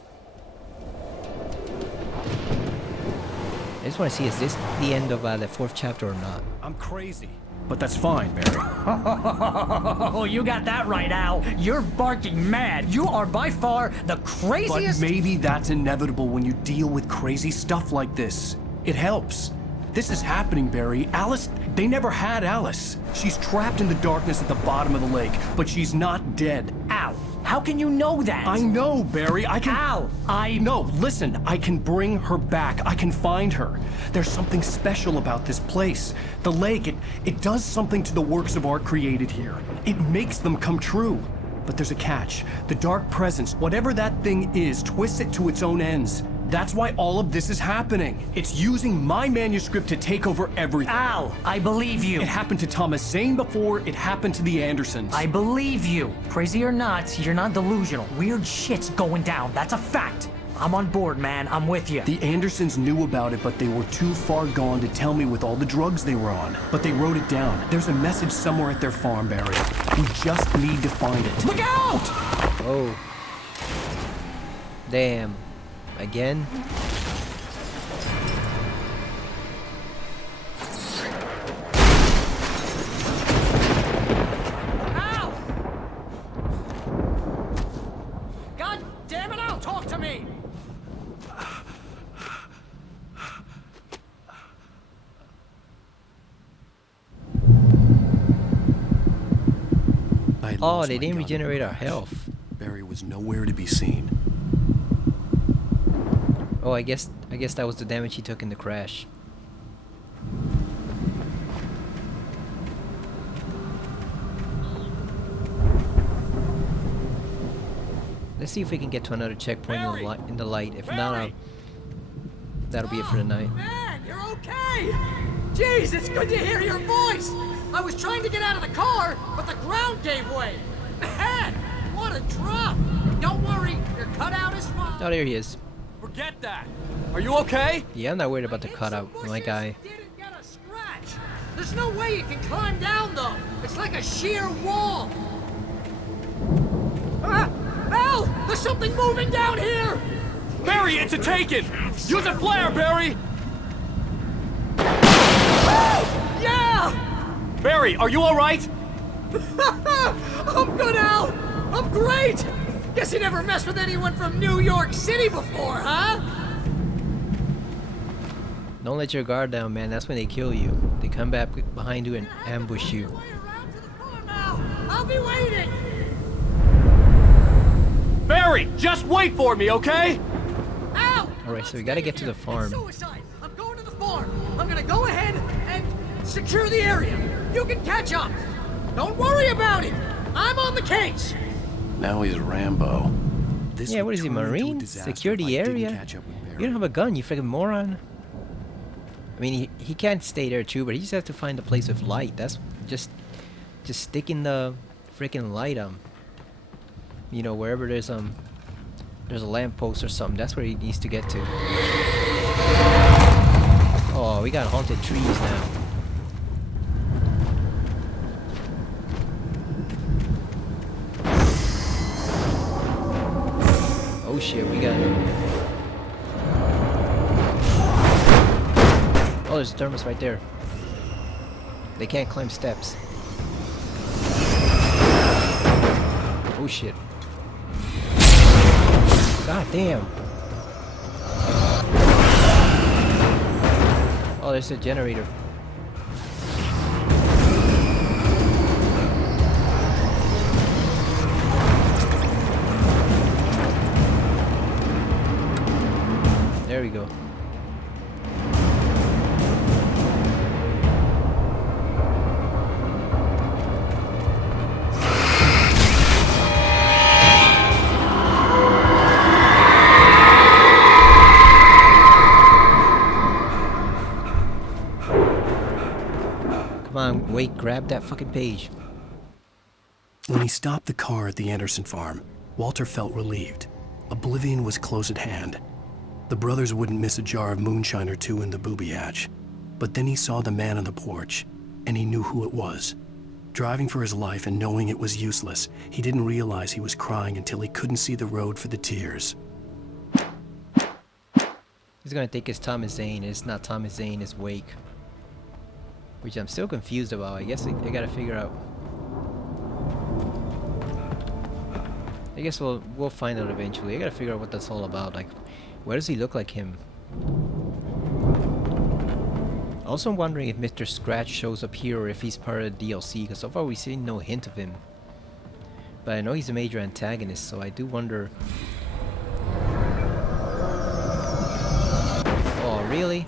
just want to see, is this the end of the 4th chapter or not? I'm crazy, but that's fine, Barry. Oh, you got that right, Al. You're barking mad. You are by far the craziest. But maybe that's inevitable when you deal with crazy stuff like this. It helps. This is happening, Barry. Alice, they never had Alice. She's trapped in the darkness at the bottom of the lake, but she's not dead. Al, how can you know that? I know, Barry. I can... Al, No, listen. I can bring her back. I can find her. There's something special about this place. The lake, it does something to the works of art created here. It makes them come true. But there's a catch. The dark presence, whatever that thing is, twists it to its own ends. That's why all of this is happening. It's using my manuscript to take over everything. Al, I believe you. It happened to Thomas Zane before, it happened to the Andersons. I believe you. Crazy or not, you're not delusional. Weird shit's going down. That's a fact. I'm on board, man. I'm with you. The Andersons knew about it, but they were too far gone to tell me with all the drugs they were on. But they wrote it down. There's a message somewhere at their farm, Barry. We just need to find it. Look out! Oh. Damn. Again? Al! God damn it, Al, talk to me! Oh, they didn't regenerate our health. Barry was nowhere to be seen. Oh, I guess that was the damage he took in the crash. Let's see if we can get to another checkpoint in the light. If not, that'll be it for the night. Man, you're okay! Jeez, it's good to hear your voice! I was trying to get out of the car, but the ground gave way! Man, what a drop! Don't worry, your cutout is fine. Oh, there he is. Forget that. Are you okay? Yeah, I'm not worried about the cutout, my guy. Didn't get a scratch. There's no way you can climb down, though. It's like a sheer wall. Al, there's something moving down here! Barry, it's a taken! Use a flare, Barry! Yeah! Barry, are you alright? I'm good, Al! I'm great! Guess you never messed with anyone from New York City before, huh? Don't let your guard down, man. That's when they kill you. They come back behind you and ambush you. I'll be waiting! Barry, just wait for me, okay? Al! Alright, so we gotta get to the farm. Suicide! I'm going to the farm! I'm gonna go ahead and secure the area! You can catch up! Don't worry about it! I'm on the case! Now he's Rambo. Yeah, what is he, Marine? Secure the area? You don't have a gun, you freaking moron. I mean, he can't stay there too, but he just has to find a place with light. That's just stick in the freaking light, you know, wherever there's a lamppost or something. That's where he needs to get to. Oh, we got haunted trees now. Oh shit, we got... Oh, there's a thermos right there. They can't climb steps. Oh shit. God damn. Oh, there's a generator. There we go. Come on, wait, grab that fucking page. When he stopped the car at the Anderson farm, Walter felt relieved. Oblivion was close at hand. The brothers wouldn't miss a jar of moonshine or two in the booby hatch. But then he saw the man on the porch, and he knew who it was. Driving for his life and knowing it was useless, he didn't realize he was crying until he couldn't see the road for the tears. He's gonna think it's Thomas Zane. It's not Thomas Zane, it's Wake. Which I'm still confused about. I guess they gotta figure out. I guess we'll find out eventually. I gotta figure out what that's all about. Like, why does he look like him? Also, I'm wondering if Mr. Scratch shows up here or if he's part of the DLC, because so far we've seen no hint of him. But I know he's a major antagonist, so I do wonder. Oh, really?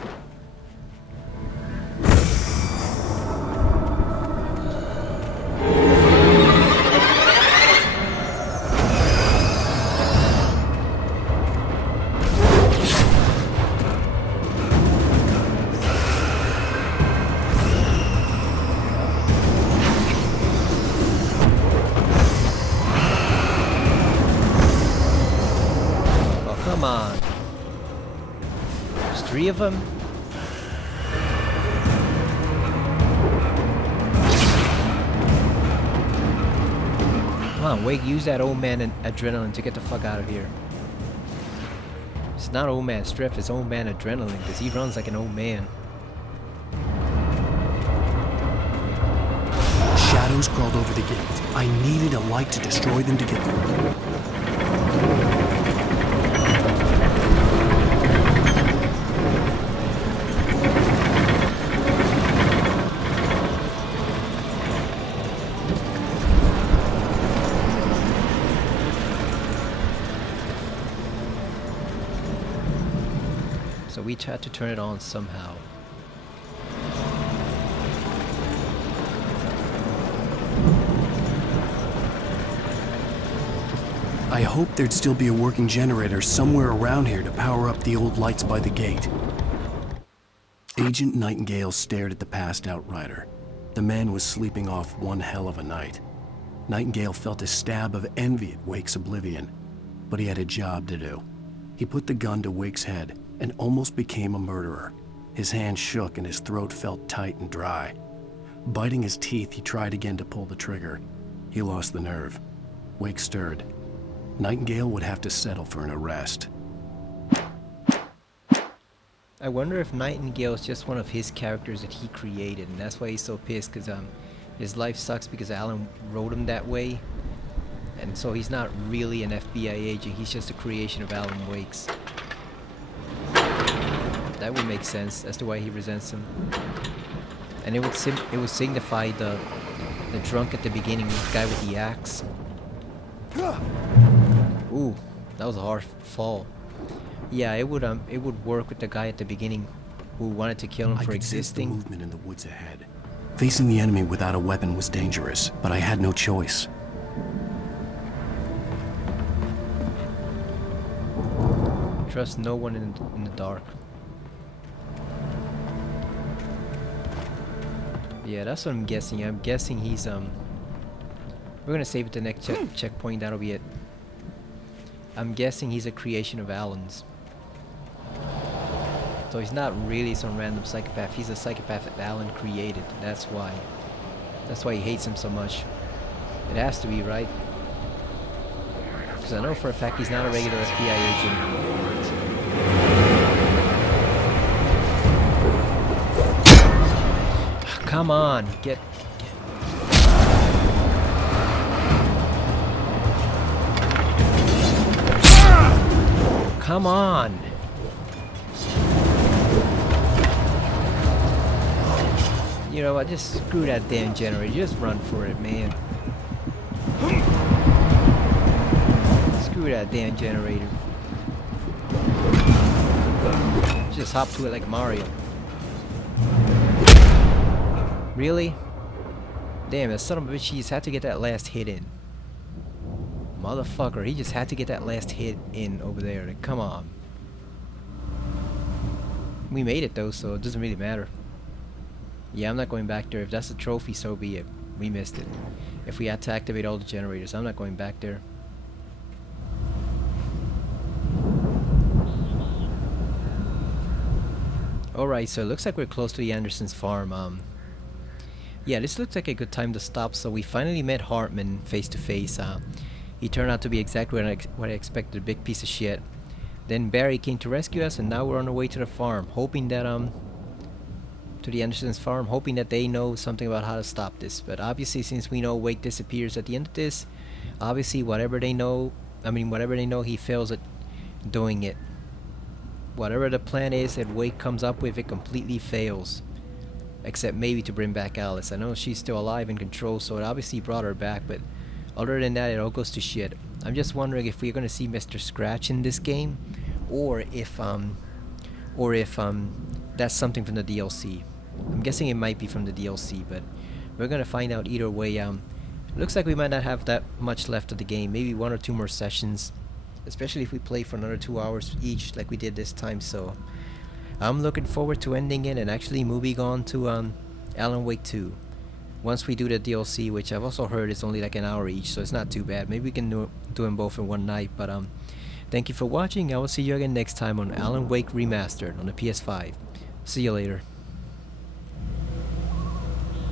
Come on. There's 3 of them? Come on, Wake, use that old man and adrenaline to get the fuck out of here. It's not old man strength, it's old man adrenaline, because he runs like an old man. Shadows crawled over the gate. I needed a light to destroy them to get through. So we had to turn it on somehow. I hoped there'd still be a working generator somewhere around here to power up the old lights by the gate. Agent Nightingale stared at the passed out rider. The man was sleeping off one hell of a night. Nightingale felt a stab of envy at Wake's oblivion, but he had a job to do. He put the gun to Wake's head and almost became a murderer. His hand shook and his throat felt tight and dry. Biting his teeth, he tried again to pull the trigger. He lost the nerve. Wake stirred. Nightingale would have to settle for an arrest. I wonder if Nightingale is just one of his characters that he created, and that's why he's so pissed, because his life sucks because Alan wrote him that way. And so he's not really an FBI agent, he's just a creation of Alan Wake's. That would make sense as to why he resents him. And it would signify the drunk at the beginning, the guy with the axe. Ooh, that was a hard fall. Yeah, it would work with the guy at the beginning who wanted to kill him for existing. I could sense the movement in the woods ahead. Facing the enemy without a weapon was dangerous, but I had no choice. Trust no one in the dark. Yeah, that's what I'm guessing. I'm guessing he's we're gonna save it the next checkpoint. That'll be it. I'm guessing he's a creation of Alan's. So he's not really some random psychopath. He's a psychopath that Alan created. That's why. That's why he hates him so much. It has to be, right? Because I know for a fact he's not a regular FBI agent. Come on, get. Come on. You know what, just screw that damn generator. Just run for it, man. Screw that damn generator. Just hop to it like Mario. Really? Damn, that son of a bitch, he just had to get that last hit in. Motherfucker, he just had to get that last hit in over there. Like, come on. We made it though, so it doesn't really matter. Yeah, I'm not going back there. If that's a trophy, so be it. We missed it. If we had to activate all the generators, I'm not going back there. Alright, so it looks like we're close to the Andersons' farm. Yeah, this looks like a good time to stop. So we finally met Hartman face to face. He turned out to be exactly what I expected, a big piece of shit. Then Barry came to rescue us, and now we're on our way to the farm, hoping that to the Andersons' farm, hoping that they know something about how to stop this. But obviously, since we know Wake disappears at the end of this, obviously whatever they know, he fails at doing it. Whatever the plan is that Wake comes up with, it completely fails. Except maybe to bring back Alice. I know she's still alive in control, so it obviously brought her back, but other than that, it all goes to shit. I'm just wondering if we're gonna see Mr. Scratch in this game, or if that's something from the DLC. I'm guessing it might be from the DLC, but we're gonna find out either way. Looks like we might not have that much left of the game. Maybe 1 or 2 more sessions, especially if we play for another 2 hours each, like we did this time. So I'm looking forward to ending it and actually moving on to Alan Wake 2. Once we do the DLC, which I've also heard is only like an hour each, so it's not too bad. Maybe we can do them both in one night. But thank you for watching. I will see you again next time on Alan Wake Remastered on the PS5. See you later.